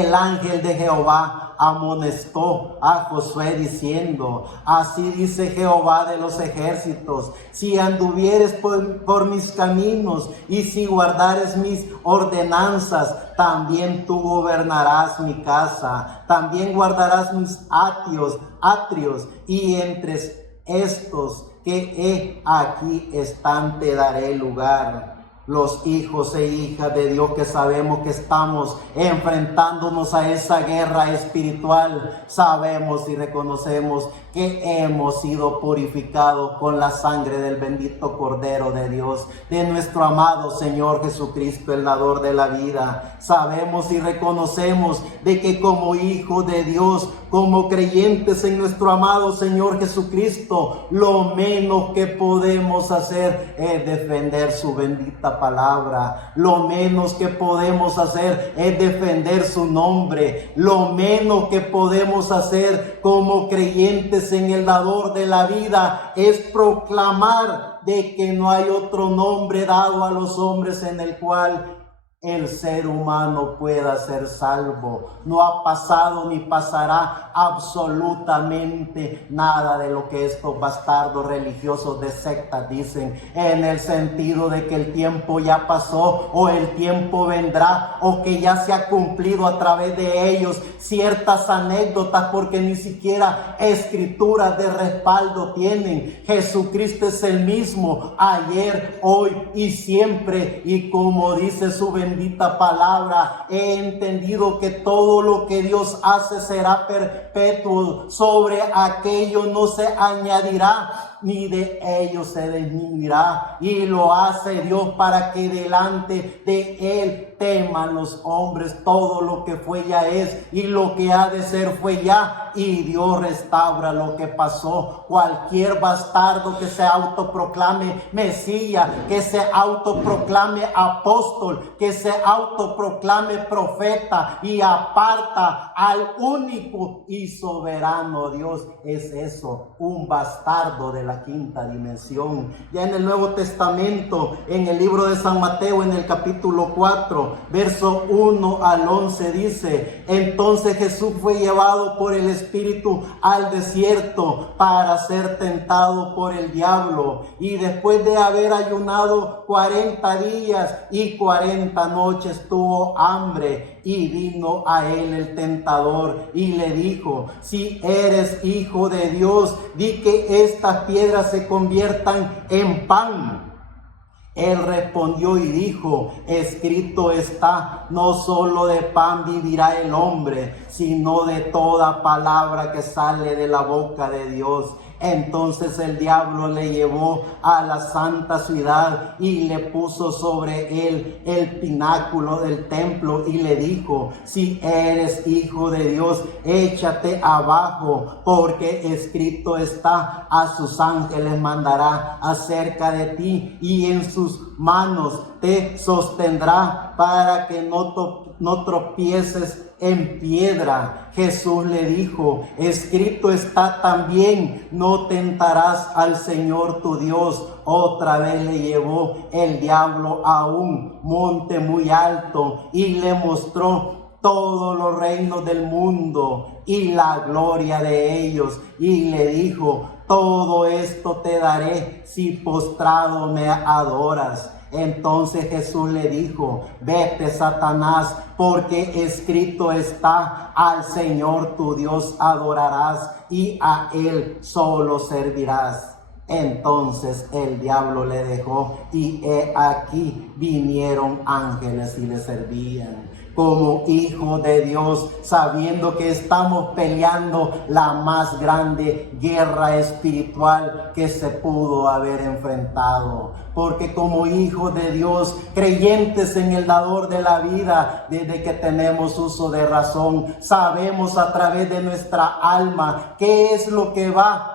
el ángel de Jehová amonestó a Josué diciendo: así dice Jehová de los ejércitos, si anduvieres por mis caminos y si guardares mis ordenanzas, también tú gobernarás mi casa, también guardarás mis atrios, y entre estos que he aquí están te daré lugar. Los hijos e hijas de Dios que sabemos que estamos enfrentándonos a esa guerra espiritual, sabemos y reconocemos que hemos sido purificados con la sangre del bendito Cordero de Dios, de nuestro amado Señor Jesucristo, el dador de la vida. Sabemos y reconocemos de que como hijos de Dios, como creyentes en nuestro amado Señor Jesucristo, lo menos que podemos hacer es defender su bendita palabra. Lo menos que podemos hacer es defender su nombre. Lo menos que podemos hacer como creyentes en el dador de la vida es proclamar de que no hay otro nombre dado a los hombres en el cual el ser humano pueda ser salvo. No ha pasado ni pasará absolutamente nada de lo que estos bastardos religiosos de sectas dicen, en el sentido de que el tiempo ya pasó o el tiempo vendrá o que ya se ha cumplido a través de ellos ciertas anécdotas, porque ni siquiera escrituras de respaldo tienen. Jesucristo es el mismo ayer, hoy y siempre, y como dice su bendita palabra, he entendido que todo lo que Dios hace será perpetuo, sobre aquello no se añadirá ni de ellos se disminuirá, y lo hace Dios para que delante de Él teman los hombres. Todo lo que fue ya es, y lo que ha de ser fue ya, y Dios restaura lo que pasó. Cualquier bastardo que se autoproclame Mesías, que se autoproclame apóstol, que se autoproclame profeta y aparta al único y soberano Dios, es eso, un bastardo de la quinta dimensión. Ya en el Nuevo Testamento, en el libro de San Mateo, en el capítulo 4, verso 1 al 11, dice: entonces Jesús fue llevado por el Espíritu al desierto para ser tentado por el diablo, y después de haber ayunado 40 días y 40 noches tuvo hambre. Y vino a él el tentador y le dijo: si eres hijo de Dios, di que estas piedras se conviertan en pan. Él respondió y dijo: escrito está, no solo de pan vivirá el hombre, sino de toda palabra que sale de la boca de Dios. Entonces el diablo le llevó a la santa ciudad y le puso sobre él el pináculo del templo y le dijo: si eres hijo de Dios, échate abajo, porque escrito está, a sus ángeles mandará acerca de ti, y en sus manos te sostendrá para que no tropieces en piedra. Jesús le dijo: escrito está también, no tentarás al Señor tu Dios. Otra vez le llevó el diablo a un monte muy alto y le mostró todos los reinos del mundo y la gloria de ellos, y le dijo: todo esto te daré si postrado me adoras. Entonces Jesús le dijo: vete, Satanás, porque escrito está, al Señor tu Dios adorarás y a Él solo servirás. Entonces el diablo le dejó, y he aquí vinieron ángeles y le servían. Como hijo de Dios, sabiendo que estamos peleando la más grande guerra espiritual que se pudo haber enfrentado. Porque como hijos de Dios, creyentes en el dador de la vida, desde que tenemos uso de razón, sabemos a través de nuestra alma qué es lo que va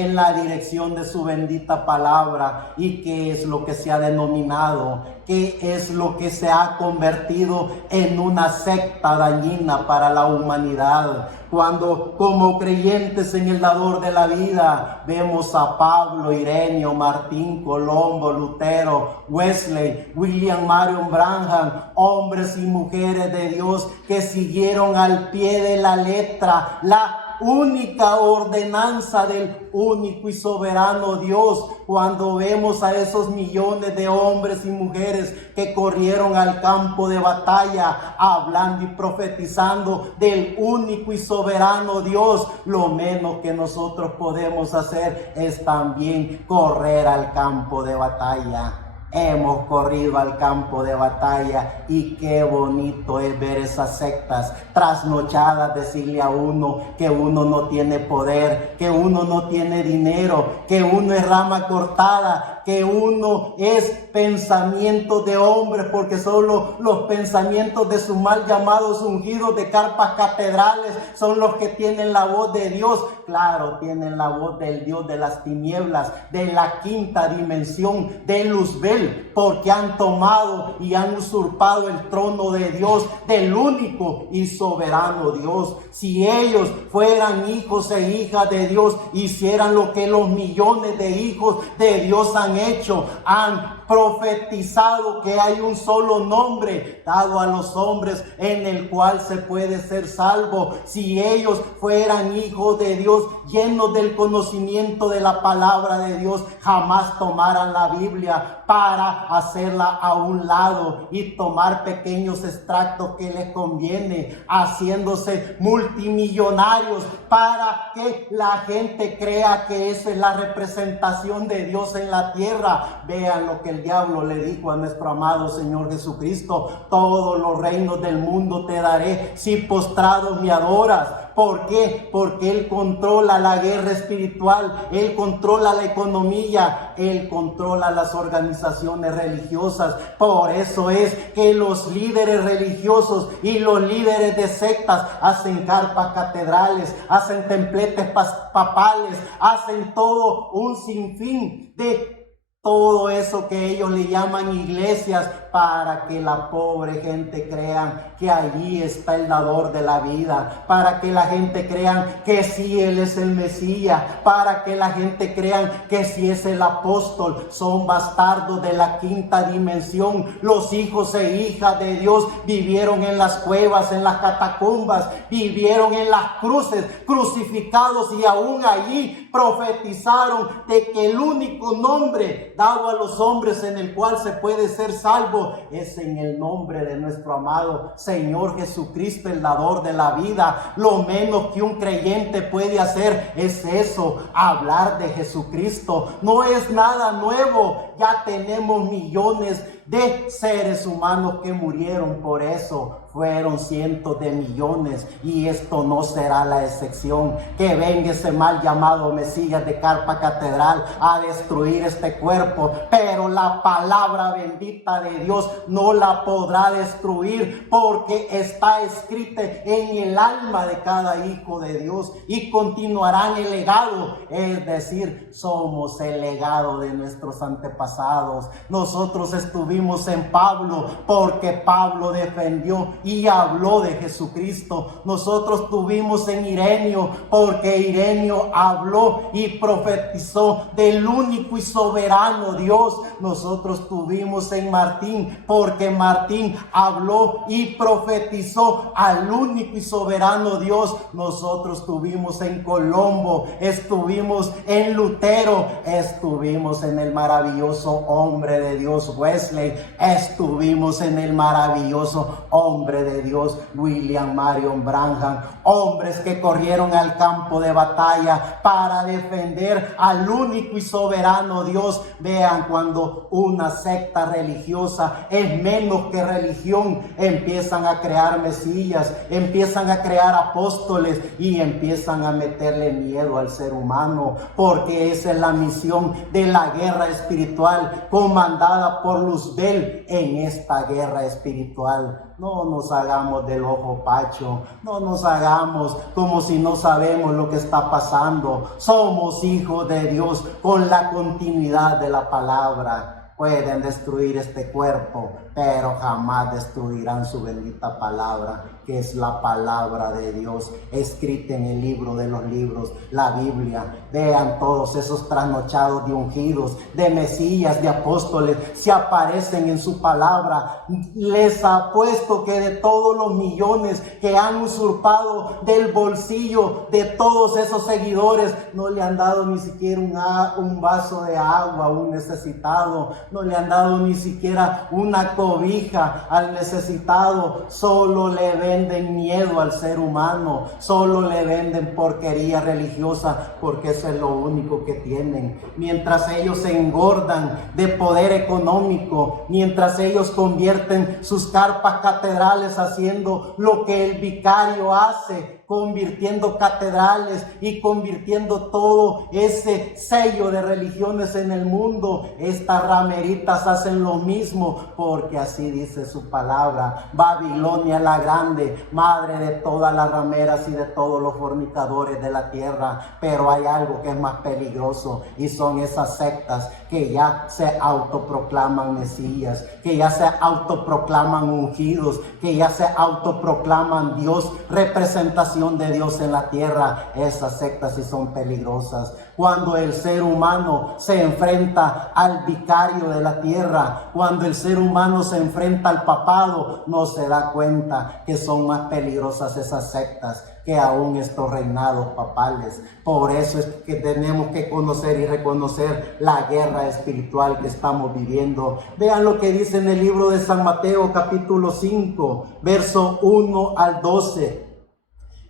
en la dirección de su bendita palabra. ¿Y qué es lo que se ha denominado? ¿Qué es lo que se ha convertido en una secta dañina para la humanidad? Cuando como creyentes en el dador de la vida vemos a Pablo, Ireneo, Martín, Colombo, Lutero, Wesley, William Marion Branham, hombres y mujeres de Dios que siguieron al pie de la letra la única ordenanza del único y soberano Dios. Cuando vemos a esos millones de hombres y mujeres que corrieron al campo de batalla hablando y profetizando del único y soberano Dios, lo menos que nosotros podemos hacer es también correr al campo de batalla. Hemos corrido al campo de batalla y qué bonito es ver esas sectas trasnochadas, decirle a uno que uno no tiene poder, que uno no tiene dinero, que uno es rama cortada, que uno es pensamiento de hombres, porque solo los pensamientos de sus mal llamados ungidos de carpas catedrales son los que tienen la voz de Dios. Claro, tienen la voz del Dios de las tinieblas, de la quinta dimensión, de Luzbel, porque han tomado y han usurpado el trono de Dios, del único y soberano Dios. Si ellos fueran hijos e hijas de Dios, hicieran lo que los millones de hijos de Dios han hecho, han profetizado que hay un solo nombre dado a los hombres en el cual se puede ser salvo. Si ellos fueran hijos de Dios, llenos del conocimiento de la palabra de Dios, jamás tomaran la Biblia para hacerla a un lado y tomar pequeños extractos que les conviene, haciéndose multimillonarios para que la gente crea que esa es la representación de Dios en la tierra. Vean lo que el diablo le dijo a nuestro amado Señor Jesucristo: todos los reinos del mundo te daré si postrado me adoras. ¿Por qué? Porque Él controla la guerra espiritual, Él controla la economía, Él controla las organizaciones religiosas. Por eso es que los líderes religiosos y los líderes de sectas hacen carpas catedrales, hacen templetes papales, hacen todo un sinfín de todo eso que ellos le llaman iglesias, para que la pobre gente crean que allí está el dador de la vida, para que la gente crean que sí Él es el Mesías, para que la gente crean que sí es el apóstol. Son bastardos de la quinta dimensión. Los hijos e hijas de Dios vivieron en las cuevas, en las catacumbas, vivieron en las cruces, crucificados, y aún allí profetizaron de que el único nombre dado a los hombres en el cual se puede ser salvo es en el nombre de nuestro amado Señor Jesucristo, el dador de la vida. Lo menos que un creyente puede hacer es eso, hablar de Jesucristo. No es nada nuevo, ya tenemos millones de seres humanos que murieron por eso. Fueron cientos de millones, y esto no será la excepción. Que venga ese mal llamado Mesías de carpa catedral a destruir este cuerpo, pero la palabra bendita de Dios no la podrá destruir, porque está escrita en el alma de cada hijo de Dios, y continuarán el legado, es decir, somos el legado de nuestros antepasados. Nosotros estuvimos en Pablo porque Pablo defendió y habló de Jesucristo. Nosotros tuvimos en Ireneo porque Ireneo habló y profetizó del único y soberano Dios. Nosotros tuvimos en Martín porque Martín habló y profetizó al único y soberano Dios. Nosotros tuvimos en Colombo, estuvimos en Lutero, estuvimos en el maravilloso hombre de Dios Wesley, estuvimos en el maravilloso hombre de Dios William Marion Branham, hombres que corrieron al campo de batalla para defender al único y soberano Dios. Vean, cuando una secta religiosa es menos que religión, empiezan a crear mesías, empiezan a crear apóstoles y empiezan a meterle miedo al ser humano, porque esa es la misión de la guerra espiritual comandada por Luzbel en esta guerra espiritual. No nos hagamos del ojo pacho, no nos hagamos como si no sabemos lo que está pasando. Somos hijos de Dios con la continuidad de la palabra. Pueden destruir este cuerpo, pero jamás destruirán su bendita palabra, que es la palabra de Dios, escrita en el libro de los libros, la Biblia. Vean todos esos trasnochados de ungidos, de mesías, de apóstoles, se aparecen en su palabra. Les apuesto que de todos los millones que han usurpado del bolsillo de todos esos seguidores, no le han dado ni siquiera un vaso de agua a un necesitado, no le han dado ni siquiera una cobija al necesitado. Solo le venden miedo al ser humano, solo le venden porquería religiosa, porque eso es lo único que tienen. Mientras ellos se engordan de poder económico, mientras ellos convierten sus carpas catedrales haciendo lo que el vicario hace, convirtiendo catedrales y convirtiendo todo ese sello de religiones en el mundo, estas rameritas hacen lo mismo, porque así dice su palabra. Babilonia la grande, madre de todas las rameras y de todos los fornicadores de la tierra. Pero hay algo que es más peligroso, y son esas sectas que ya se autoproclaman mesías, que ya se autoproclaman ungidos, que ya se autoproclaman Dios, representación de Dios en la tierra. Esas sectas sí son peligrosas. Cuando el ser humano se enfrenta al vicario de la tierra, cuando el ser humano se enfrenta al papado, no se da cuenta que son más peligrosas esas sectas que aún estos reinados papales. Por eso es que tenemos que conocer y reconocer la guerra espiritual que estamos viviendo. Vean lo que dice en el libro de San Mateo capítulo 5, verso 1 al 12.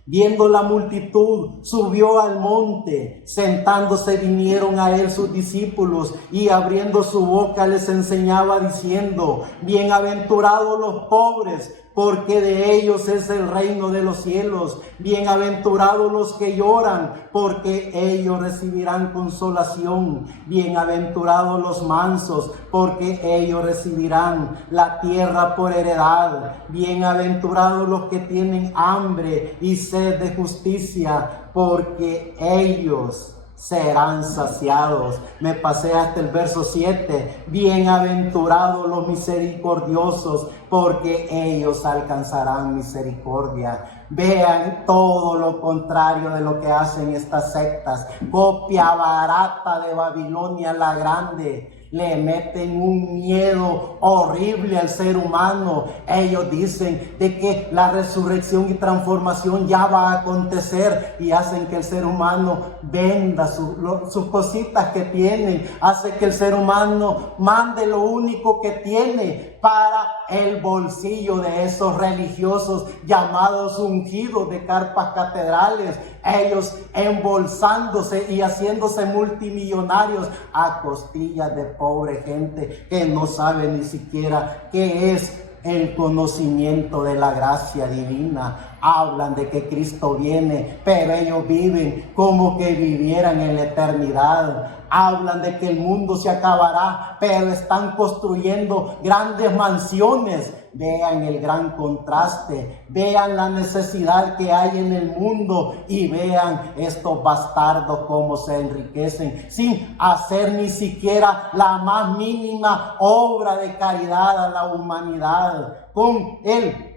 Viendo la multitud, subió al monte. Sentándose vinieron a él sus discípulos, y abriendo su boca les enseñaba diciendo: bienaventurados los pobres, porque de ellos es el reino de los cielos. Bienaventurados los que lloran, porque ellos recibirán consolación. Bienaventurados los mansos, porque ellos recibirán la tierra por heredad. Bienaventurados los que tienen hambre y sed de justicia, porque ellos serán saciados. Me pasé hasta el verso 7. Bienaventurados los misericordiosos, porque ellos alcanzarán misericordia. Vean todo lo contrario de lo que hacen estas sectas. Copia barata de Babilonia la grande. Le meten un miedo horrible al ser humano. Ellos dicen de que la resurrección y transformación ya va a acontecer, y hacen que el ser humano venda sus cositas que tienen. Hace que el ser humano mande lo único que tiene para el bolsillo de esos religiosos llamados ungidos de carpas catedrales. Ellos embolsándose y haciéndose multimillonarios a costillas de pobre gente que no sabe ni siquiera qué es el conocimiento de la gracia divina. Hablan de que Cristo viene, pero ellos viven como que vivieran en la eternidad. Hablan de que el mundo se acabará, pero están construyendo grandes mansiones. Vean el gran contraste, vean la necesidad que hay en el mundo, y vean estos bastardos cómo se enriquecen sin hacer ni siquiera la más mínima obra de caridad a la humanidad, con el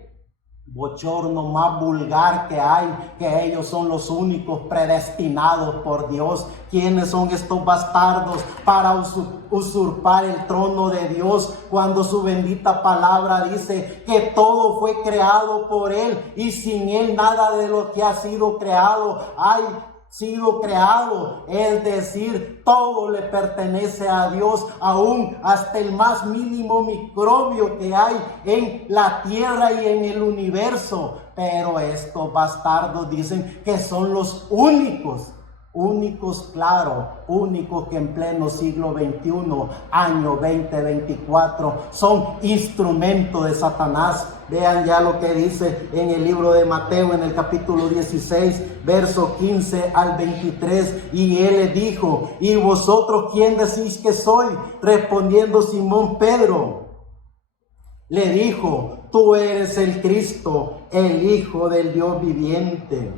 bochorno más vulgar que hay, que ellos son los únicos predestinados por Dios. ¿Quiénes son estos bastardos para usurpar el trono de Dios, cuando su bendita palabra dice que todo fue creado por Él, y sin Él nada de lo que ha sido creado hay sido creado? Es decir, todo le pertenece a Dios, aún hasta el más mínimo microbio que hay en la tierra y en el universo. Pero estos bastardos dicen que son los únicos, claro, únicos que en pleno siglo XXI, año 2024, son instrumento de Satanás. Vean ya lo que dice en el libro de Mateo, en el capítulo 16, verso 15 al 23. Y él le dijo: ¿y vosotros quién decís que soy? Respondiendo Simón Pedro, Le dijo: tú eres el Cristo, el Hijo del Dios viviente.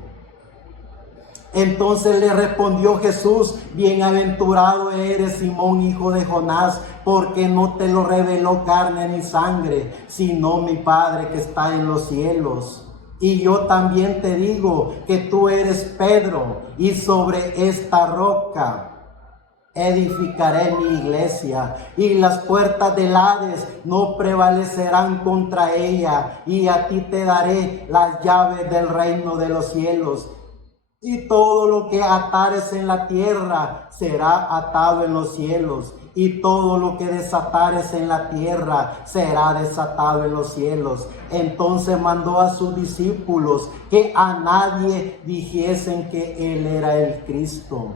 Entonces le respondió Jesús: bienaventurado eres, Simón, hijo de Jonás, porque no te lo reveló carne ni sangre, sino mi Padre que está en los cielos. Y yo también te digo que tú eres Pedro, y sobre esta roca edificaré mi iglesia, y las puertas del Hades no prevalecerán contra ella, y a ti te daré las llaves del reino de los cielos. Y todo lo que atares en la tierra será atado en los cielos, y todo lo que desatares en la tierra será desatado en los cielos. Entonces mandó a sus discípulos que a nadie dijesen que él era el Cristo.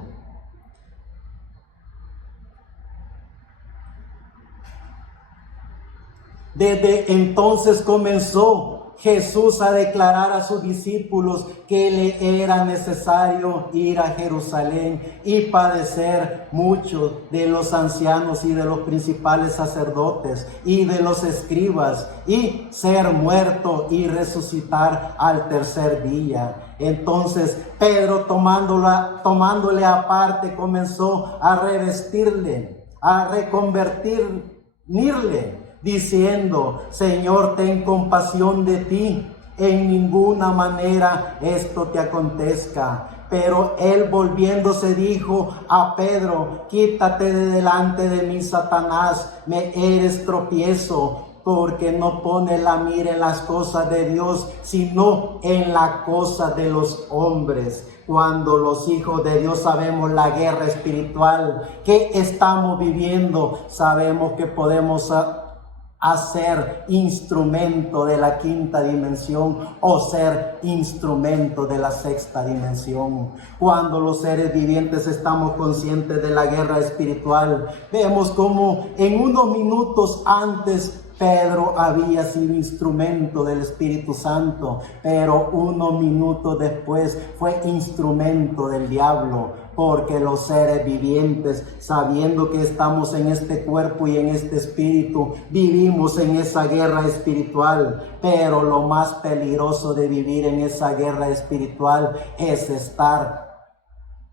Desde entonces comenzó Jesús a declarar a sus discípulos que le era necesario ir a Jerusalén y padecer mucho de los ancianos y de los principales sacerdotes y de los escribas, y ser muerto y resucitar al tercer día. Entonces Pedro, tomándole aparte, comenzó a revestirle, a reconvertirle, diciendo: Señor, ten compasión de ti, en ninguna manera esto te acontezca. Pero él, volviéndose, dijo a Pedro: quítate de delante de mí, Satanás, me eres tropiezo, porque no pones la mira en las cosas de Dios, sino en las cosas de los hombres. Cuando los hijos de Dios sabemos la guerra espiritual que estamos viviendo, sabemos que podemos ser instrumento de la quinta dimensión o ser instrumento de la sexta dimensión. Cuando los seres vivientes estamos conscientes de la guerra espiritual, vemos como en unos minutos antes Pedro había sido instrumento del Espíritu Santo, pero unos minutos después fue instrumento del diablo. Porque los seres vivientes, sabiendo que estamos en este cuerpo y en este espíritu, vivimos en esa guerra espiritual. Pero lo más peligroso de vivir en esa guerra espiritual es estar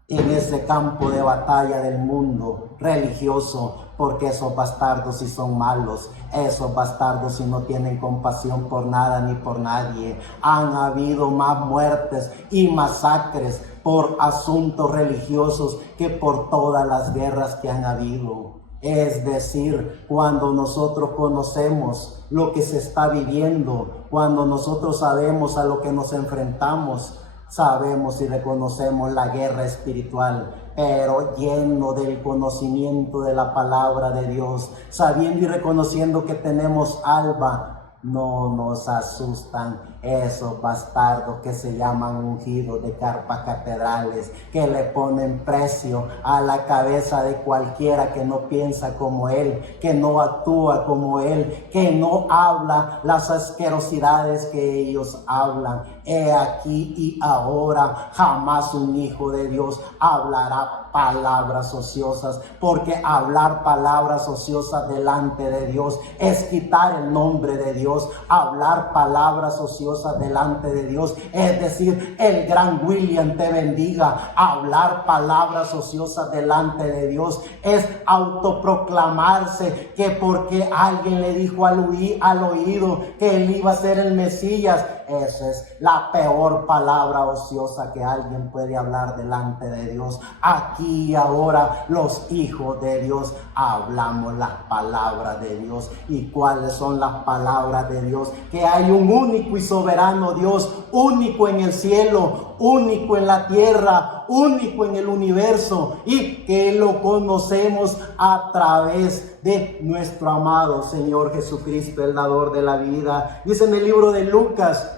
en ese campo de batalla del mundo religioso, porque esos bastardos sí son malos, esos bastardos sí no tienen compasión por nada ni por nadie. Han habido más muertes y masacres por asuntos religiosos que por todas las guerras que han habido. Es decir, cuando nosotros conocemos lo que se está viviendo, cuando nosotros sabemos a lo que nos enfrentamos, sabemos y reconocemos la guerra espiritual, pero lleno del conocimiento de la palabra de Dios, sabiendo y reconociendo que tenemos alma, no nos asustan esos bastardos que se llaman ungidos de carpas catedrales, que le ponen precio a la cabeza de cualquiera que no piensa como él, que no actúa como él, que no habla las asquerosidades que ellos hablan. He aquí y ahora jamás un hijo de Dios hablará palabras ociosas, porque hablar palabras ociosas delante de Dios es quitar el nombre de Dios. Hablar palabras ociosas delante de Dios es decir: el gran William te bendiga. Hablar palabras ociosas delante de Dios es autoproclamarse que porque alguien le dijo al oído que él iba a ser el Mesías. Esa es la peor palabra ociosa que alguien puede hablar delante de Dios. Aquí y ahora los hijos de Dios hablamos las palabras de Dios. ¿Y cuáles son las palabras de Dios? Que hay un único y soberano Dios, único en el cielo, único en la tierra, único en el universo, y que lo conocemos a través de nuestro amado Señor Jesucristo, el dador de la vida. Dice en el libro de Lucas,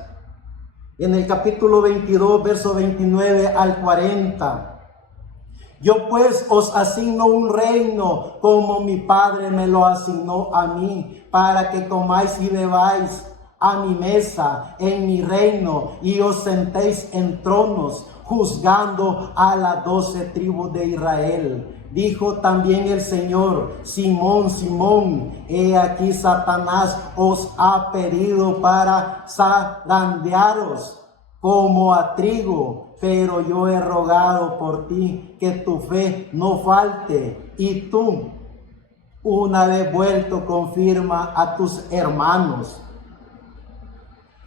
en el capítulo 22, verso 29 al 40. Yo pues os asigno un reino, como mi Padre me lo asignó a mí, para que comáis y bebáis a mi mesa en mi reino, y os sentéis en tronos, juzgando a las 12 tribus de Israel. dijo también el Señor: Simón, Simón, he aquí Satanás os ha pedido para zarandearos como a trigo, pero yo he rogado por ti que tu fe no falte, y tú, una vez vuelto, confirma a tus hermanos.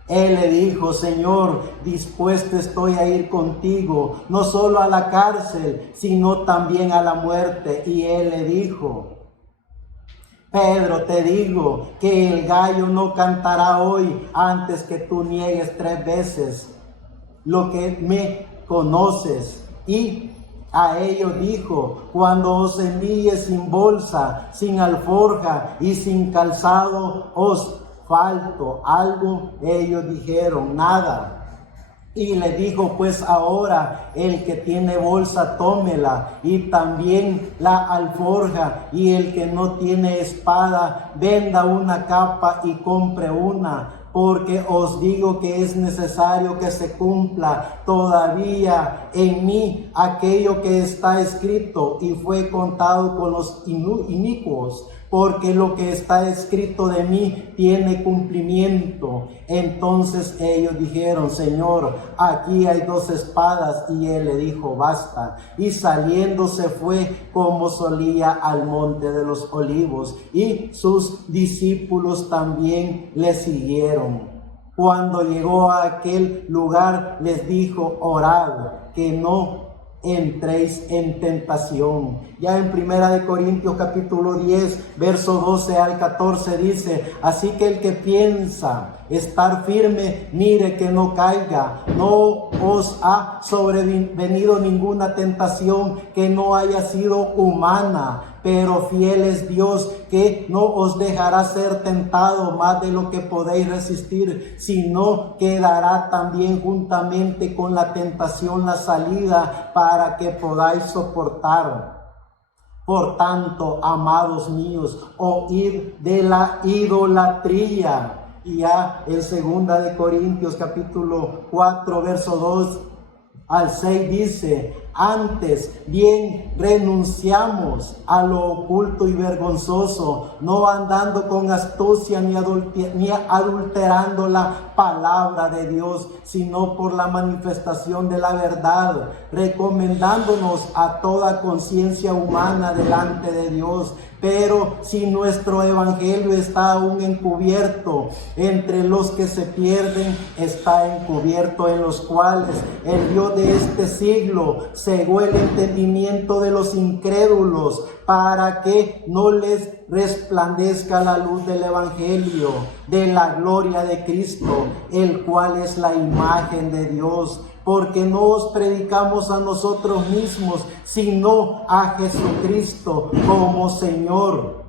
Él le dijo: Señor, dispuesto estoy a ir contigo, no solo a la cárcel, sino también a la muerte. Y él le dijo: Pedro, te digo que el gallo no cantará hoy antes que tú niegues 3 veces lo que me conoces. Y a ellos dijo: cuando os envíe sin bolsa, sin alforja y sin calzado, os falto algo. Ellos dijeron: nada. Y le dijo: pues ahora el que tiene bolsa, tómela, y también la alforja, y el que no tiene espada, venda una capa y compre una. Porque os digo que es necesario que se cumpla todavía en mí aquello que está escrito, y fue contado con los inicuos, porque lo que está escrito de mí tiene cumplimiento. Entonces ellos dijeron: Señor, aquí hay 2 espadas. Y él le dijo: basta. Y saliendo se fue como solía al monte de los olivos, y sus discípulos también le siguieron. Cuando llegó a aquel lugar, les dijo: orad, que no entréis en tentación. Ya en 1 Corintios capítulo 10, verso 12 al 14 dice: así que el que piensa estar firme, mire que no caiga. No os ha sobrevenido ninguna tentación que no haya sido humana, pero fiel es Dios, que no os dejará ser tentado más de lo que podéis resistir, sino que dará también juntamente con la tentación la salida para que podáis soportar. Por tanto, amados míos, oíd de la idolatría. Y ya en 2 Corintios capítulo 4, verso 2 al 6 dice: antes bien renunciamos a lo oculto y vergonzoso, no andando con astucia ni adulterando la palabra de Dios, sino por la manifestación de la verdad, recomendándonos a toda conciencia humana delante de Dios. Pero si nuestro evangelio está aún encubierto, entre los que se pierden está encubierto, en los cuales el Dios de este siglo cegó el entendimiento de los incrédulos, para que no les resplandezca la luz del evangelio de la gloria de Cristo, el cual es la imagen de Dios. Porque no os predicamos a nosotros mismos, sino a Jesucristo como Señor,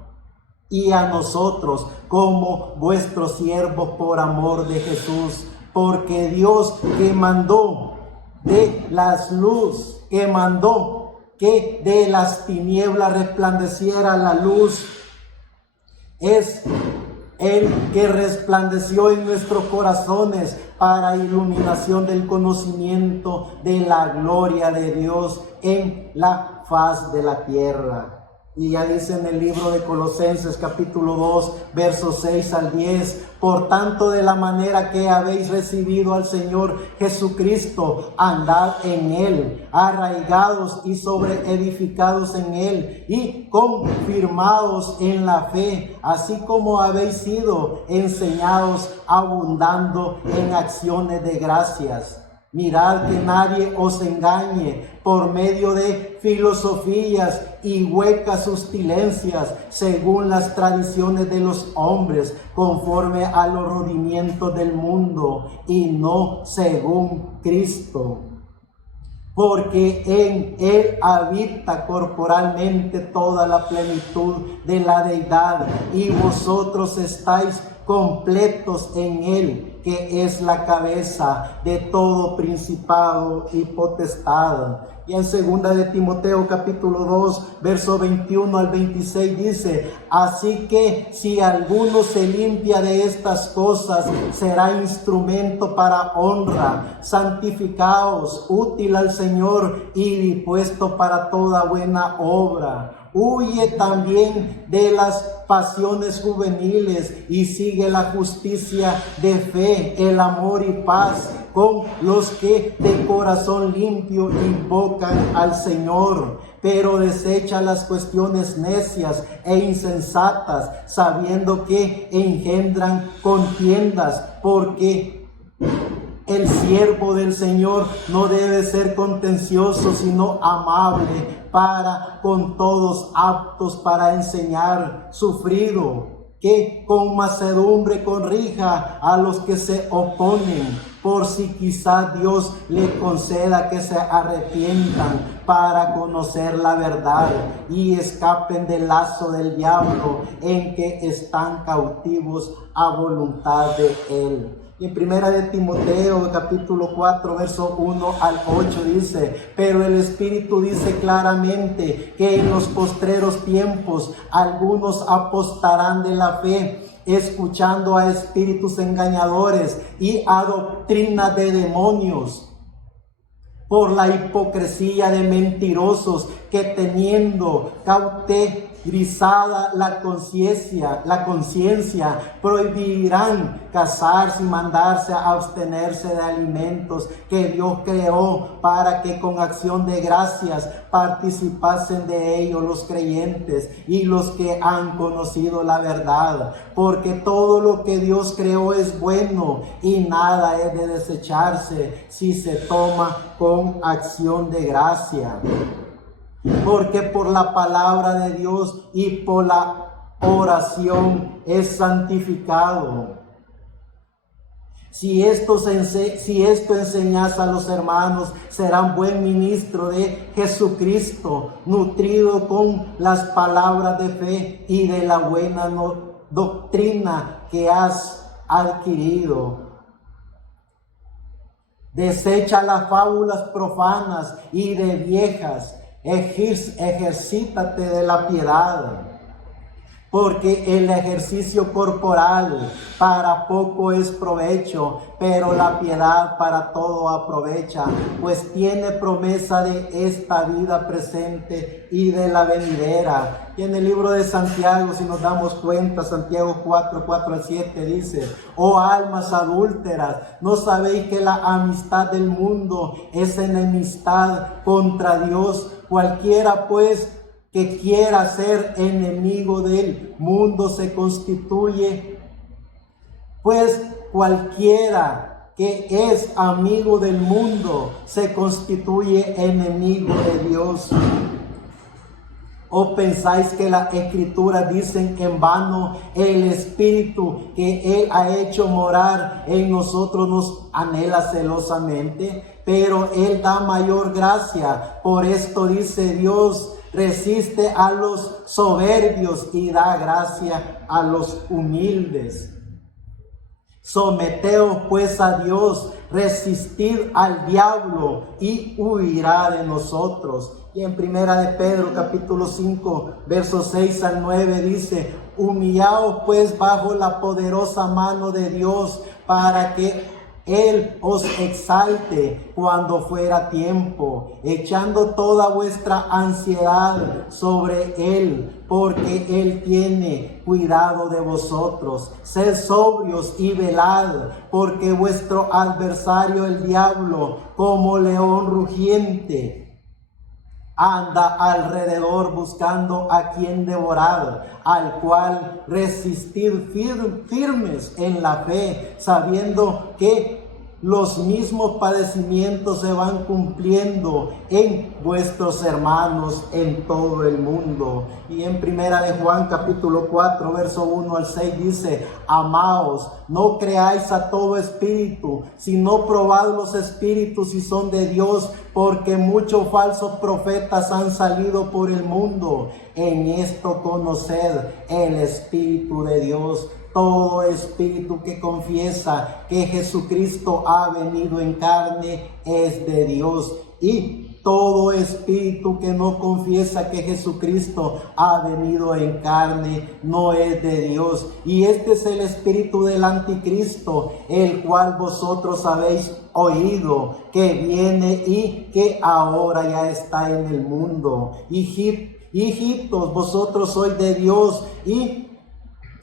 y a nosotros como vuestros siervos por amor de Jesús. Porque Dios, que mandó de las luz, que mandó que de las tinieblas resplandeciera la luz, es el que resplandeció en nuestros corazones para iluminación del conocimiento de la gloria de Dios en la faz de la tierra. Y ya dice en el libro de Colosenses capítulo 2, versos 6 al 10: por tanto, de la manera que habéis recibido al Señor Jesucristo, andad en Él, arraigados y sobreedificados en Él, y confirmados en la fe, así como habéis sido enseñados, abundando en acciones de gracias. Mirad que nadie os engañe por medio de filosofías y huecas sustilencias, según las tradiciones de los hombres, conforme a los rudimientos del mundo, y no según Cristo. Porque en Él habita corporalmente toda la plenitud de la deidad, y vosotros estáis completos en Él, que es la cabeza de todo principado y potestad. Y en 2 de Timoteo capítulo 2, verso 21 al 26 dice: así que si alguno se limpia de estas cosas, será instrumento para honra, santificaos, útil al Señor y dispuesto para toda buena obra. Huye también de las pasiones juveniles y sigue la justicia de fe, el amor y paz con los que de corazón limpio invocan al Señor. Pero desecha las cuestiones necias e insensatas, sabiendo que engendran contiendas, porque el siervo del Señor no debe ser contencioso, sino amable para con todos, aptos para enseñar, sufrido, que con mansedumbre corrija a los que se oponen, por si quizá Dios le conceda que se arrepientan para conocer la verdad y escapen del lazo del diablo en que están cautivos a voluntad de él. Y en 1 de Timoteo capítulo 4 verso 1 al 8 dice: pero el Espíritu dice claramente que en los postreros tiempos algunos apostarán de la fe, escuchando a espíritus engañadores y a doctrina de demonios, por la hipocresía de mentirosos que teniendo cauterizada la conciencia, prohibirán casarse y mandarse a abstenerse de alimentos que Dios creó para que con acción de gracias participasen de ellos los creyentes y los que han conocido la verdad, porque todo lo que Dios creó es bueno y nada es de desecharse si se toma con acción de gracia. Porque por la palabra de Dios y por la oración es santificado. Si esto enseñas a los hermanos, serán buen ministro de Jesucristo, nutrido con las palabras de fe y de la buena doctrina que has adquirido. Desecha las fábulas profanas y de viejas, ejercítate de la piedad, porque el ejercicio corporal para poco es provecho, pero la piedad para todo aprovecha, pues tiene promesa de esta vida presente y de la venidera. Y en el libro de Santiago, si nos damos cuenta, Santiago 4, 4 al 7 dice: oh almas adúlteras, ¿no sabéis que la amistad del mundo es enemistad contra Dios? Cualquiera pues que quiera ser enemigo del mundo se constituye, pues cualquiera que es amigo del mundo se constituye enemigo de Dios. ¿O pensáis que las Escrituras dicen en vano, el Espíritu que Él ha hecho morar en nosotros nos anhela celosamente? Pero Él da mayor gracia. Por esto dice Dios: resiste a los soberbios y da gracia a los humildes. Someteos pues a Dios, resistid al diablo y huirá de nosotros. Y en 1 de Pedro capítulo 5 versos 6 al 9 dice: humillaos pues bajo la poderosa mano de Dios, para que Él os exalte cuando fuera tiempo, echando toda vuestra ansiedad sobre Él, porque Él tiene cuidado de vosotros. Sed sobrios y velad, porque vuestro adversario el diablo, como león rugiente, anda alrededor buscando a quien devorar, al cual resistir firmes en la fe, sabiendo que los mismos padecimientos se van cumpliendo en vuestros hermanos en todo el mundo. Y en 1 de Juan capítulo 4 verso 1 al 6 dice: amaos, no creáis a todo espíritu, sino probad los espíritus si son de Dios, porque muchos falsos profetas han salido por el mundo. En esto conoced el Espíritu de Dios. Todo espíritu que confiesa que Jesucristo ha venido en carne es de Dios, y todo espíritu que no confiesa que Jesucristo ha venido en carne no es de Dios. Y este es el espíritu del anticristo, el cual vosotros habéis oído que viene y que ahora ya está en el mundo. Hijitos, vosotros sois de Dios y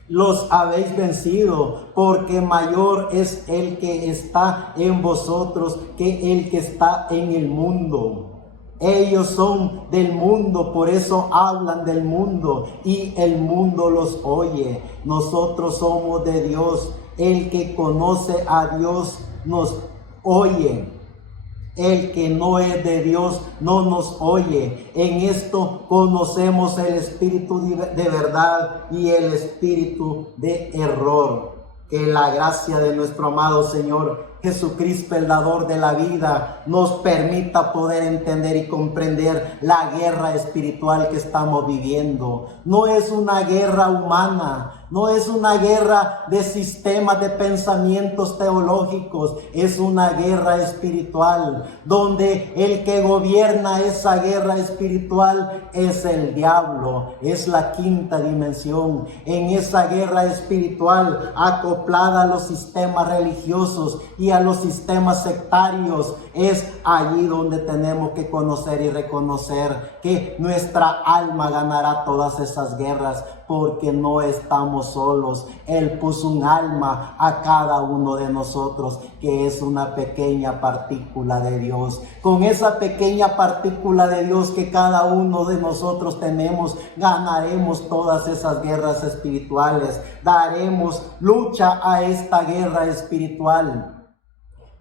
los habéis vencido, porque mayor es el que está en vosotros que el que está en el mundo. Ellos son del mundo, por eso hablan del mundo y el mundo los oye. Nosotros somos de Dios. El que conoce a Dios nos oye. El que no es de Dios no nos oye. En esto conocemos el espíritu de verdad y el espíritu de error. Que la gracia de nuestro amado Señor Jesucristo, el dador de la vida, nos permita poder entender y comprender la guerra espiritual que estamos viviendo. No es una guerra humana, no es una guerra de sistemas de pensamientos teológicos, es una guerra espiritual, donde el que gobierna esa guerra espiritual es el diablo, es la quinta dimensión. En esa guerra espiritual, acoplada a los sistemas religiosos y a los sistemas sectarios, es allí donde tenemos que conocer y reconocer que nuestra alma ganará todas esas guerras, porque no estamos solos. Él puso un alma a cada uno de nosotros, que es una pequeña partícula de Dios. Con esa pequeña partícula de Dios que cada uno de nosotros tenemos, ganaremos todas esas guerras espirituales, daremos lucha a esta guerra espiritual.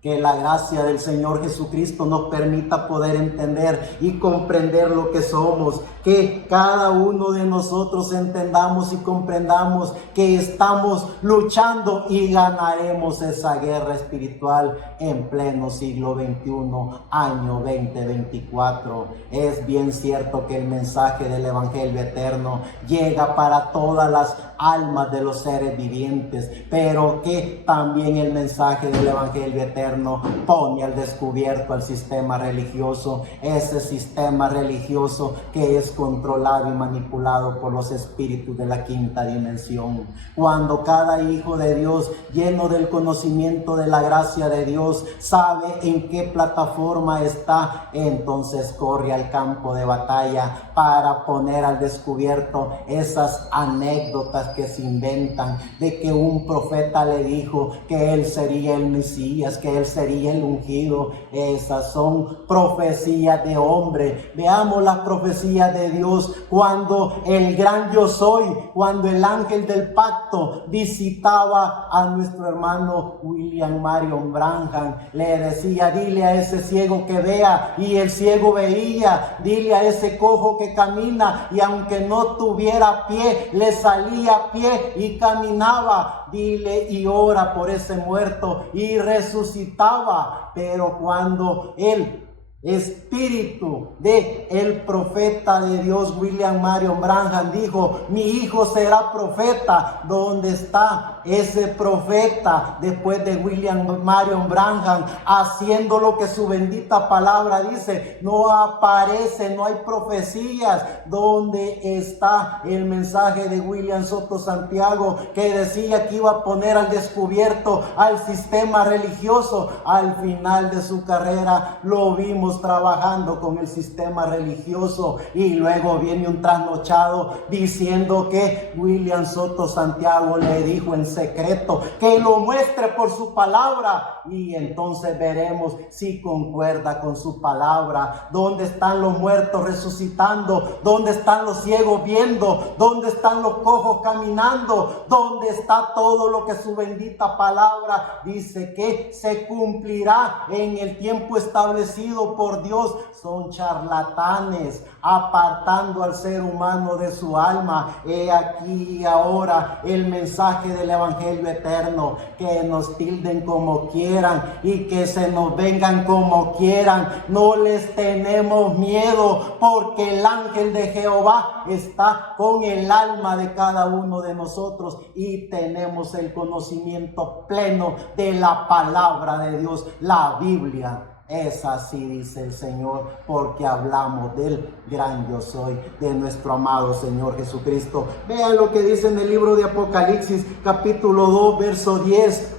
Que la gracia del Señor Jesucristo nos permita poder entender y comprender lo que somos. Que cada uno de nosotros entendamos y comprendamos que estamos luchando y ganaremos esa guerra espiritual en pleno siglo XXI, año 2024. Es bien cierto que el mensaje del Evangelio eterno llega para todas las almas de los seres vivientes, pero que también el mensaje del Evangelio eterno pone al descubierto al sistema religioso, ese sistema religioso que es controlado y manipulado por los espíritus de la quinta dimensión. Cuando cada hijo de Dios, lleno del conocimiento de la gracia de Dios, sabe en qué plataforma está, entonces corre al campo de batalla para poner al descubierto esas anécdotas que se inventan de que un profeta le dijo que él sería el Mesías, que él sería el ungido. Esas son profecías de hombre. Veamos las profecías de Dios. Cuando el gran yo soy, cuando el ángel del pacto visitaba a nuestro hermano William Marion Branham, le decía: dile a ese ciego que vea, y el ciego veía. Dile a ese cojo que camina, y aunque no tuviera pie, le salía pie y caminaba. Dile y ora por ese muerto, y resucitaba. Pero cuando el espíritu de el profeta de Dios William Marion Branham dijo: mi hijo será profeta, ¿dónde está ese profeta después de William Marion Branham haciendo lo que su bendita palabra dice? No aparece, no hay profecías. ¿Dónde está el mensaje de William Soto Santiago, que decía que iba a poner al descubierto al sistema religioso? Al final de su carrera lo vimos trabajando con el sistema religioso, y luego viene un trasnochado diciendo que William Soto Santiago le dijo en secreto que lo muestre por su palabra, y entonces veremos si concuerda con su palabra. ¿Dónde están los muertos resucitando? ¿Dónde están los ciegos viendo? ¿Dónde están los cojos caminando? ¿Dónde está todo lo que su bendita palabra dice que se cumplirá en el tiempo establecido por Dios son charlatanes, apartando al ser humano de su alma. He aquí y ahora el mensaje del Evangelio eterno, que nos tilden como quieran y que se nos vengan como quieran. No les tenemos miedo, porque el ángel de Jehová está con el alma de cada uno de nosotros y tenemos el conocimiento pleno de la palabra de Dios, la Biblia. Es así, dice el Señor, porque hablamos del gran yo soy, de nuestro amado Señor Jesucristo. Vean lo que dice en el libro de Apocalipsis, capítulo 2, verso 10.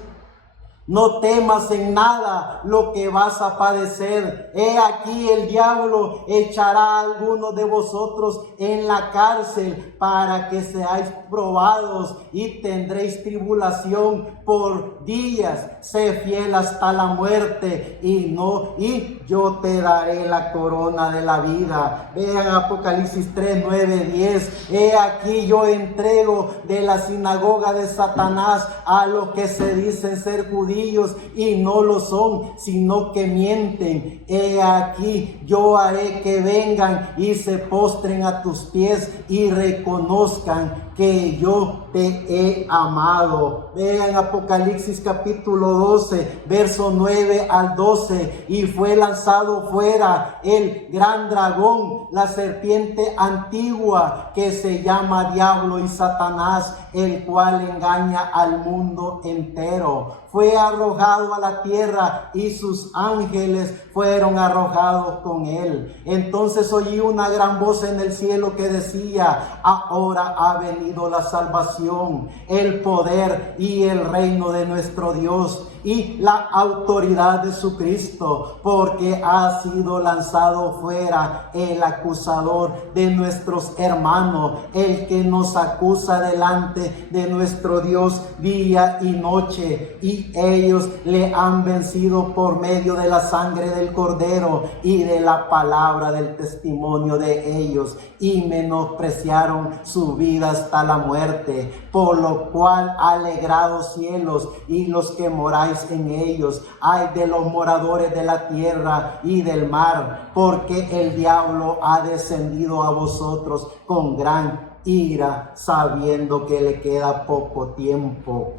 No temas en nada lo que vas a padecer. He aquí el diablo echará a algunos de vosotros en la cárcel para que seáis probados y tendréis tribulación por días. Sé fiel hasta la muerte y yo te daré la corona de la vida. Vean Apocalipsis 3, 9, 10. He aquí yo entrego de la sinagoga de Satanás a los que se dicen ser judíos y no lo son, sino que mienten. He aquí yo haré que vengan y se postren a tus pies y reconozcan que yo te he amado. Vean Apocalipsis capítulo 12, verso 9 al 12. Y fue lanzado fuera el gran dragón, la serpiente antigua, que se llama Diablo y Satanás, el cual engaña al mundo entero. Fue arrojado a la tierra y sus ángeles fueron arrojados con él. Entonces oí una gran voz en el cielo que decía: ahora ha venido la salvación, el poder y el reino de nuestro Dios y la autoridad de su Cristo, porque ha sido lanzado fuera el acusador de nuestros hermanos, el que nos acusa delante de nuestro Dios día y noche, y ellos le han vencido por medio de la sangre del Cordero y de la palabra del testimonio de ellos, y menospreciaron su vida hasta la muerte. Por lo cual, alegrados cielos y los que moráis en ellos, ay de los moradores de la tierra y del mar, porque el diablo ha descendido a vosotros con gran ira, sabiendo que le queda poco tiempo.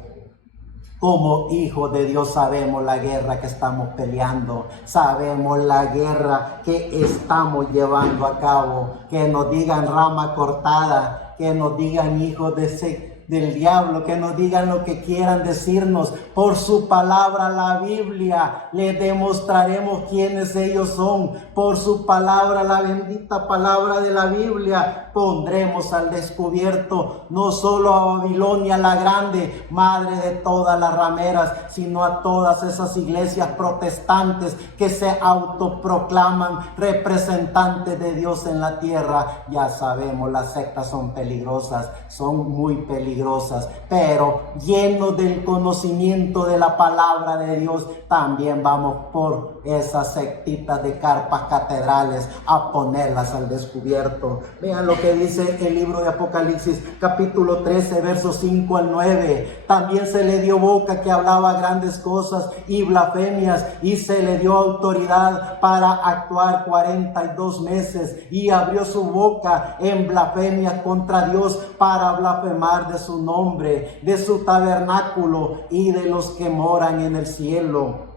Como hijos de Dios sabemos la guerra que estamos peleando, sabemos la guerra que estamos llevando a cabo. Que nos digan rama cortada, que nos digan hijos del diablo, que nos digan lo que quieran decirnos, por su palabra, la Biblia, les demostraremos quiénes ellos son. Por su palabra, la bendita palabra de la Biblia, pondremos al descubierto no solo a Babilonia la grande, madre de todas las rameras, sino a todas esas iglesias protestantes que se autoproclaman representantes de Dios en la tierra. Ya sabemos, las sectas son peligrosas, son muy peligrosas, pero llenos del conocimiento de la palabra de Dios, también vamos por esas sectitas de carpas catedrales a ponerlas al descubierto. Vean lo que dice el libro de Apocalipsis capítulo 13, versos 5 al 9. También se le dio boca que hablaba grandes cosas y blasfemias, y se le dio autoridad para actuar 42 meses, y abrió su boca en blasfemias contra Dios para blasfemar de su nombre, de su tabernáculo y de los que moran en el cielo.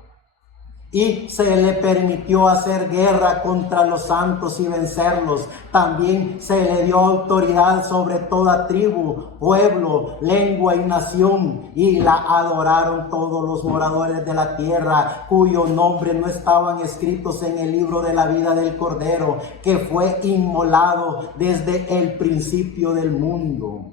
Y se le permitió hacer guerra contra los santos y vencerlos. También se le dio autoridad sobre toda tribu, pueblo, lengua y nación, y la adoraron todos los moradores de la tierra, cuyos nombres no estaban escritos en el libro de la vida del Cordero, que fue inmolado desde el principio del mundo.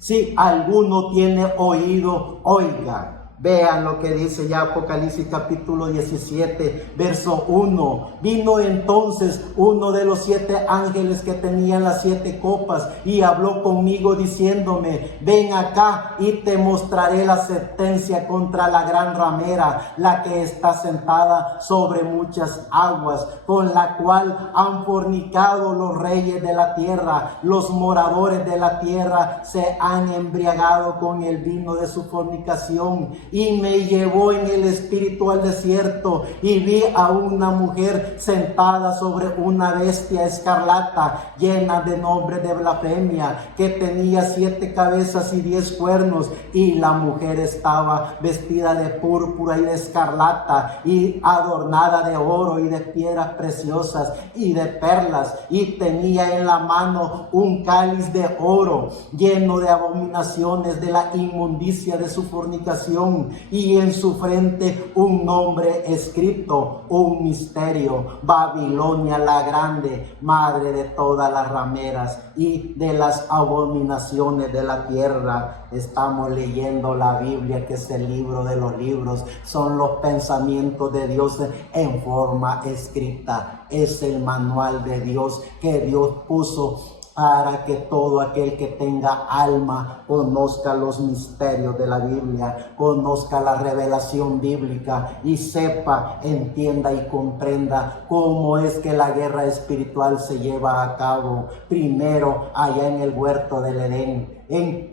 Si alguno tiene oído, oiga. Vean lo que dice ya Apocalipsis capítulo 17, verso 1. Vino entonces uno de los 7 ángeles que tenían las 7 copas y habló conmigo diciéndome: ven acá y te mostraré la sentencia contra la gran ramera, la que está sentada sobre muchas aguas, con la cual han fornicado los reyes de la tierra. Los moradores de la tierra se han embriagado con el vino de su fornicación, y me llevó en el espíritu al desierto y vi a una mujer sentada sobre una bestia escarlata llena de nombre de blasfemia, que tenía 7 cabezas y 10 cuernos, y la mujer estaba vestida de púrpura y de escarlata y adornada de oro y de piedras preciosas y de perlas, y tenía en la mano un cáliz de oro lleno de abominaciones de la inmundicia de su fornicación, y en su frente un nombre escrito, un misterio: Babilonia la grande, madre de todas las rameras y de las abominaciones de la tierra. Estamos leyendo la Biblia, que es el libro de los libros, son los pensamientos de Dios en forma escrita. Es el manual de Dios que Dios puso para que todo aquel que tenga alma conozca los misterios de la Biblia, conozca la revelación bíblica y sepa, entienda y comprenda cómo es que la guerra espiritual se lleva a cabo. Primero, allá en el huerto del Edén, en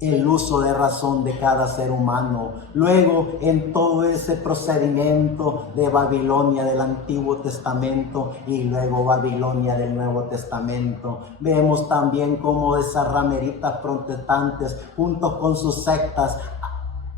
el uso de razón de cada ser humano. Luego, en todo ese procedimiento de Babilonia del Antiguo Testamento y luego Babilonia del Nuevo Testamento, vemos también cómo esas rameritas protestantes, junto con sus sectas,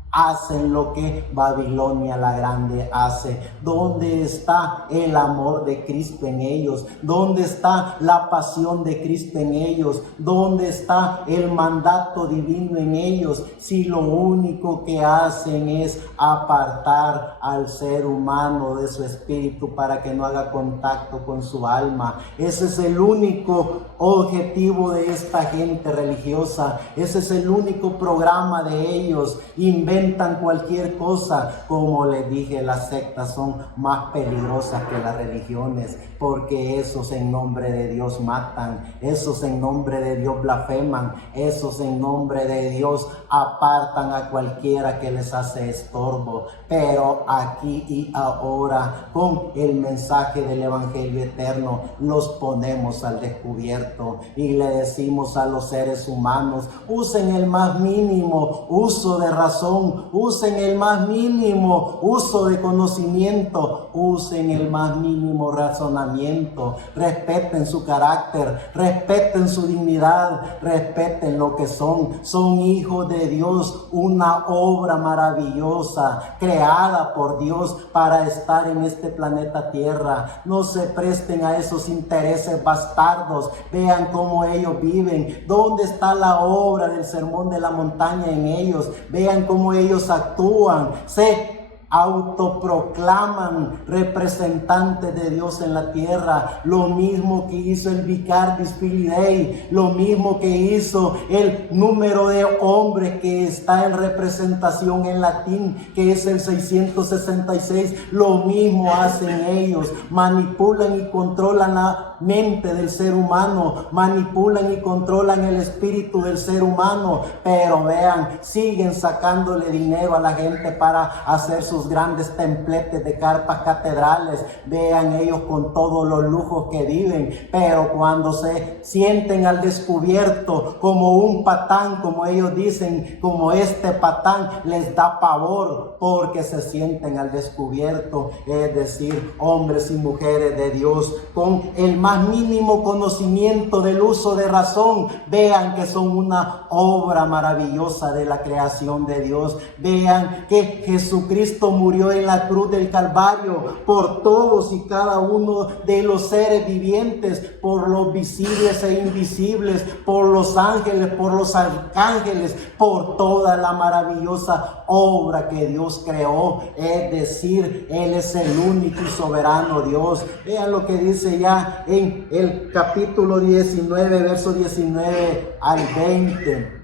hacen lo que Babilonia la grande hace. ¿Dónde está el amor de Cristo en ellos? ¿Dónde está la pasión de Cristo en ellos? ¿Dónde está el mandato divino en ellos? Si lo único que hacen es apartar al ser humano de su espíritu para que no haga contacto con su alma. Ese es el único objetivo de esta gente religiosa. Ese es el único programa de ellos. Inventan cualquier cosa. Como les dije, las sectas son más peligrosas que las religiones, porque esos en nombre de Dios matan, esos en nombre de Dios blasfeman, esos en nombre de Dios apartan a cualquiera que les hace estorbo. Pero aquí y ahora, con el mensaje del Evangelio eterno, los ponemos al descubierto y le decimos a los seres humanos: usen el más mínimo uso de razón, usen el más mínimo uso de conocimiento, usen el más mínimo razonamiento, respeten su carácter, respeten su dignidad, respeten lo que son hijos de Dios, una obra maravillosa creada por Dios para estar en este planeta Tierra. No se presten a esos intereses bastardos. Vean cómo ellos viven, dónde está la obra del Sermón de la Montaña en ellos. Vean cómo ellos actúan, se autoproclaman representantes de Dios en la tierra. Lo mismo que hizo el Vicardis Filii, lo mismo que hizo el número de hombres que está en representación en latín, que es el 666. Lo mismo hacen ellos. Manipulan y controlan la mente del ser humano, manipulan y controlan el espíritu del ser humano, pero vean, siguen sacándole dinero a la gente para hacer sus grandes templetes de carpas catedrales. Vean ellos con todos los lujos que viven, pero cuando se sienten al descubierto como un patán, como ellos dicen, como este patán, les da pavor porque se sienten al descubierto, es decir, hombres y mujeres de Dios con el más mínimo conocimiento del uso de razón. Vean que son una obra maravillosa de la creación de Dios. Vean que Jesucristo murió en la cruz del Calvario por todos y cada uno de los seres vivientes, por los visibles e invisibles, por los ángeles, por los arcángeles, por toda la maravillosa obra que Dios creó. Es decir, Él es el único y soberano Dios. Vean lo que dice ya en el capítulo 19, verso 19 al 20.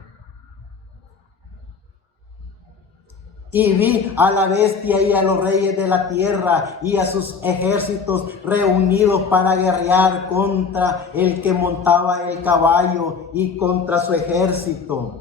Y vi a la bestia y a los reyes de la tierra y a sus ejércitos reunidos para guerrear contra el que montaba el caballo y contra su ejército.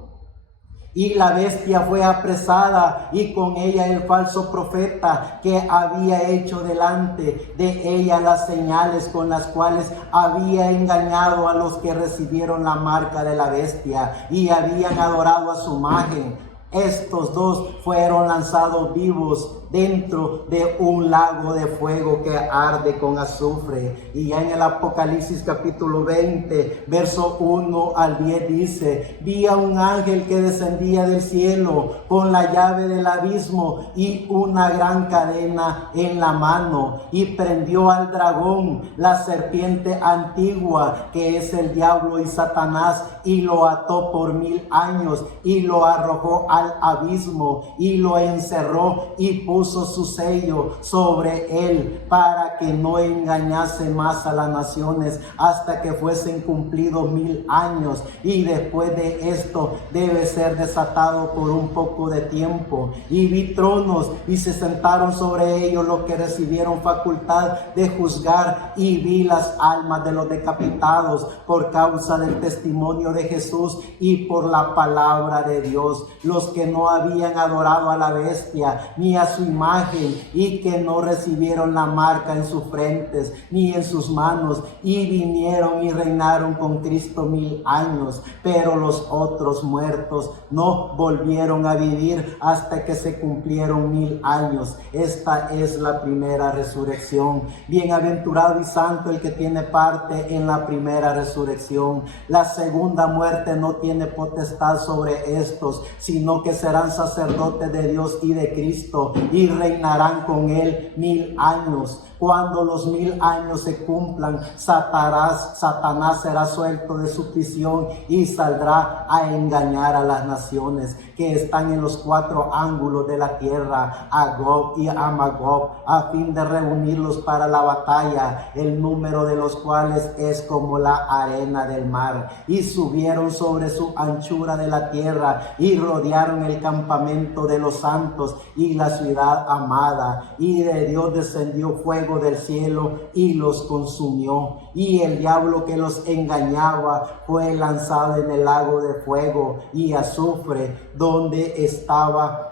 Y la bestia fue apresada, y con ella el falso profeta que había hecho delante de ella las señales con las cuales había engañado a los que recibieron la marca de la bestia y habían adorado a su imagen. Estos dos fueron lanzados vivos dentro de un lago de fuego que arde con azufre. Y ya en el Apocalipsis capítulo 20, verso 1 al 10 dice: vi a un ángel que descendía del cielo con la llave del abismo y una gran cadena en la mano, y prendió al dragón, la serpiente antigua, que es el diablo y Satanás, y lo ató por 1000 años y lo arrojó al abismo y lo encerró y puso su sello sobre él para que no engañase más a las naciones hasta que fuesen cumplidos 1000 años, y después de esto debe ser desatado por un poco de tiempo. Y vi tronos y se sentaron sobre ellos los que recibieron facultad de juzgar, y vi las almas de los decapitados por causa del testimonio de Jesús y por la palabra de Dios, los que no habían adorado a la bestia ni a su imagen, y que no recibieron la marca en sus frentes ni en sus manos, y vinieron y reinaron con Cristo 1000 años. Pero los otros muertos no volvieron a vivir hasta que se cumplieron 1000 años. Esta es la primera resurrección. Bienaventurado y santo el que tiene parte en la primera resurrección. La segunda muerte no tiene potestad sobre estos, sino que serán sacerdotes de Dios y de Cristo, y reinarán con él 1000 años. Cuando los 1000 años se cumplan, Satanás será suelto de su prisión y saldrá a engañar a las naciones que están en los 4 ángulos de la tierra, a Gog y a Magog, a fin de reunirlos para la batalla, el número de los cuales es como la arena del mar. Y subieron sobre su anchura de la tierra y rodearon el campamento de los santos y la ciudad amada. Y de Dios descendió fuego del cielo y los consumió. Y el diablo que los engañaba fue lanzado en el lago de fuego y azufre, donde estaba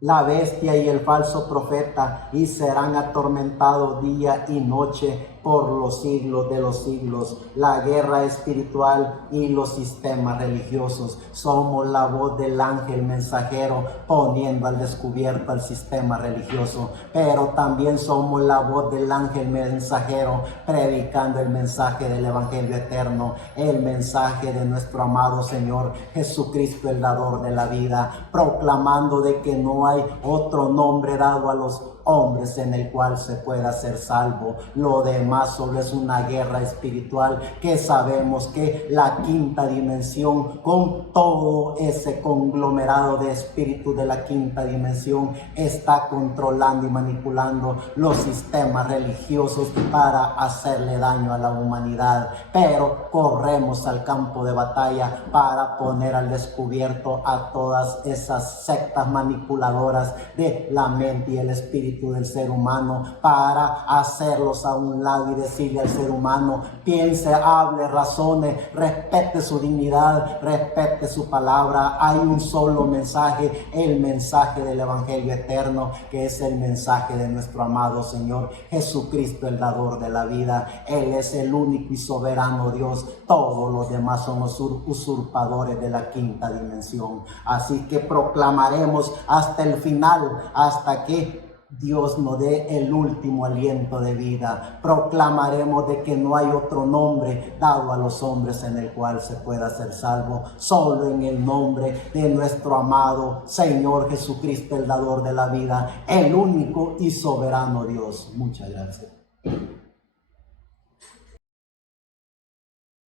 la bestia y el falso profeta, y serán atormentados día y noche por los siglos de los siglos. La guerra espiritual y los sistemas religiosos. Somos la voz del ángel mensajero poniendo al descubierto al sistema religioso, pero también somos la voz del ángel mensajero predicando el mensaje del evangelio eterno, el mensaje de nuestro amado Señor Jesucristo, el dador de la vida, proclamando de que no hay otro nombre dado a los hombres en el cual se pueda ser salvo. Lo demás solo es una guerra espiritual, que sabemos que la quinta dimensión, con todo ese conglomerado de espíritus de la quinta dimensión, está controlando y manipulando los sistemas religiosos para hacerle daño a la humanidad. Pero corremos al campo de batalla para poner al descubierto a todas esas sectas manipuladoras de la mente y el espíritu del ser humano, para hacerlos a un lado y decirle al ser humano: piense, hable, razone, respete su dignidad, respete su palabra. Hay un solo mensaje, el mensaje del evangelio eterno, que es el mensaje de nuestro amado Señor Jesucristo, el dador de la vida. Él es el único y soberano Dios. Todos los demás son los usurpadores de la quinta dimensión. Así que proclamaremos hasta el final, hasta que Dios nos dé el último aliento de vida. Proclamaremos de que no hay otro nombre dado a los hombres en el cual se pueda ser salvo, solo en el nombre de nuestro amado Señor Jesucristo, el dador de la vida, el único y soberano Dios. Muchas gracias.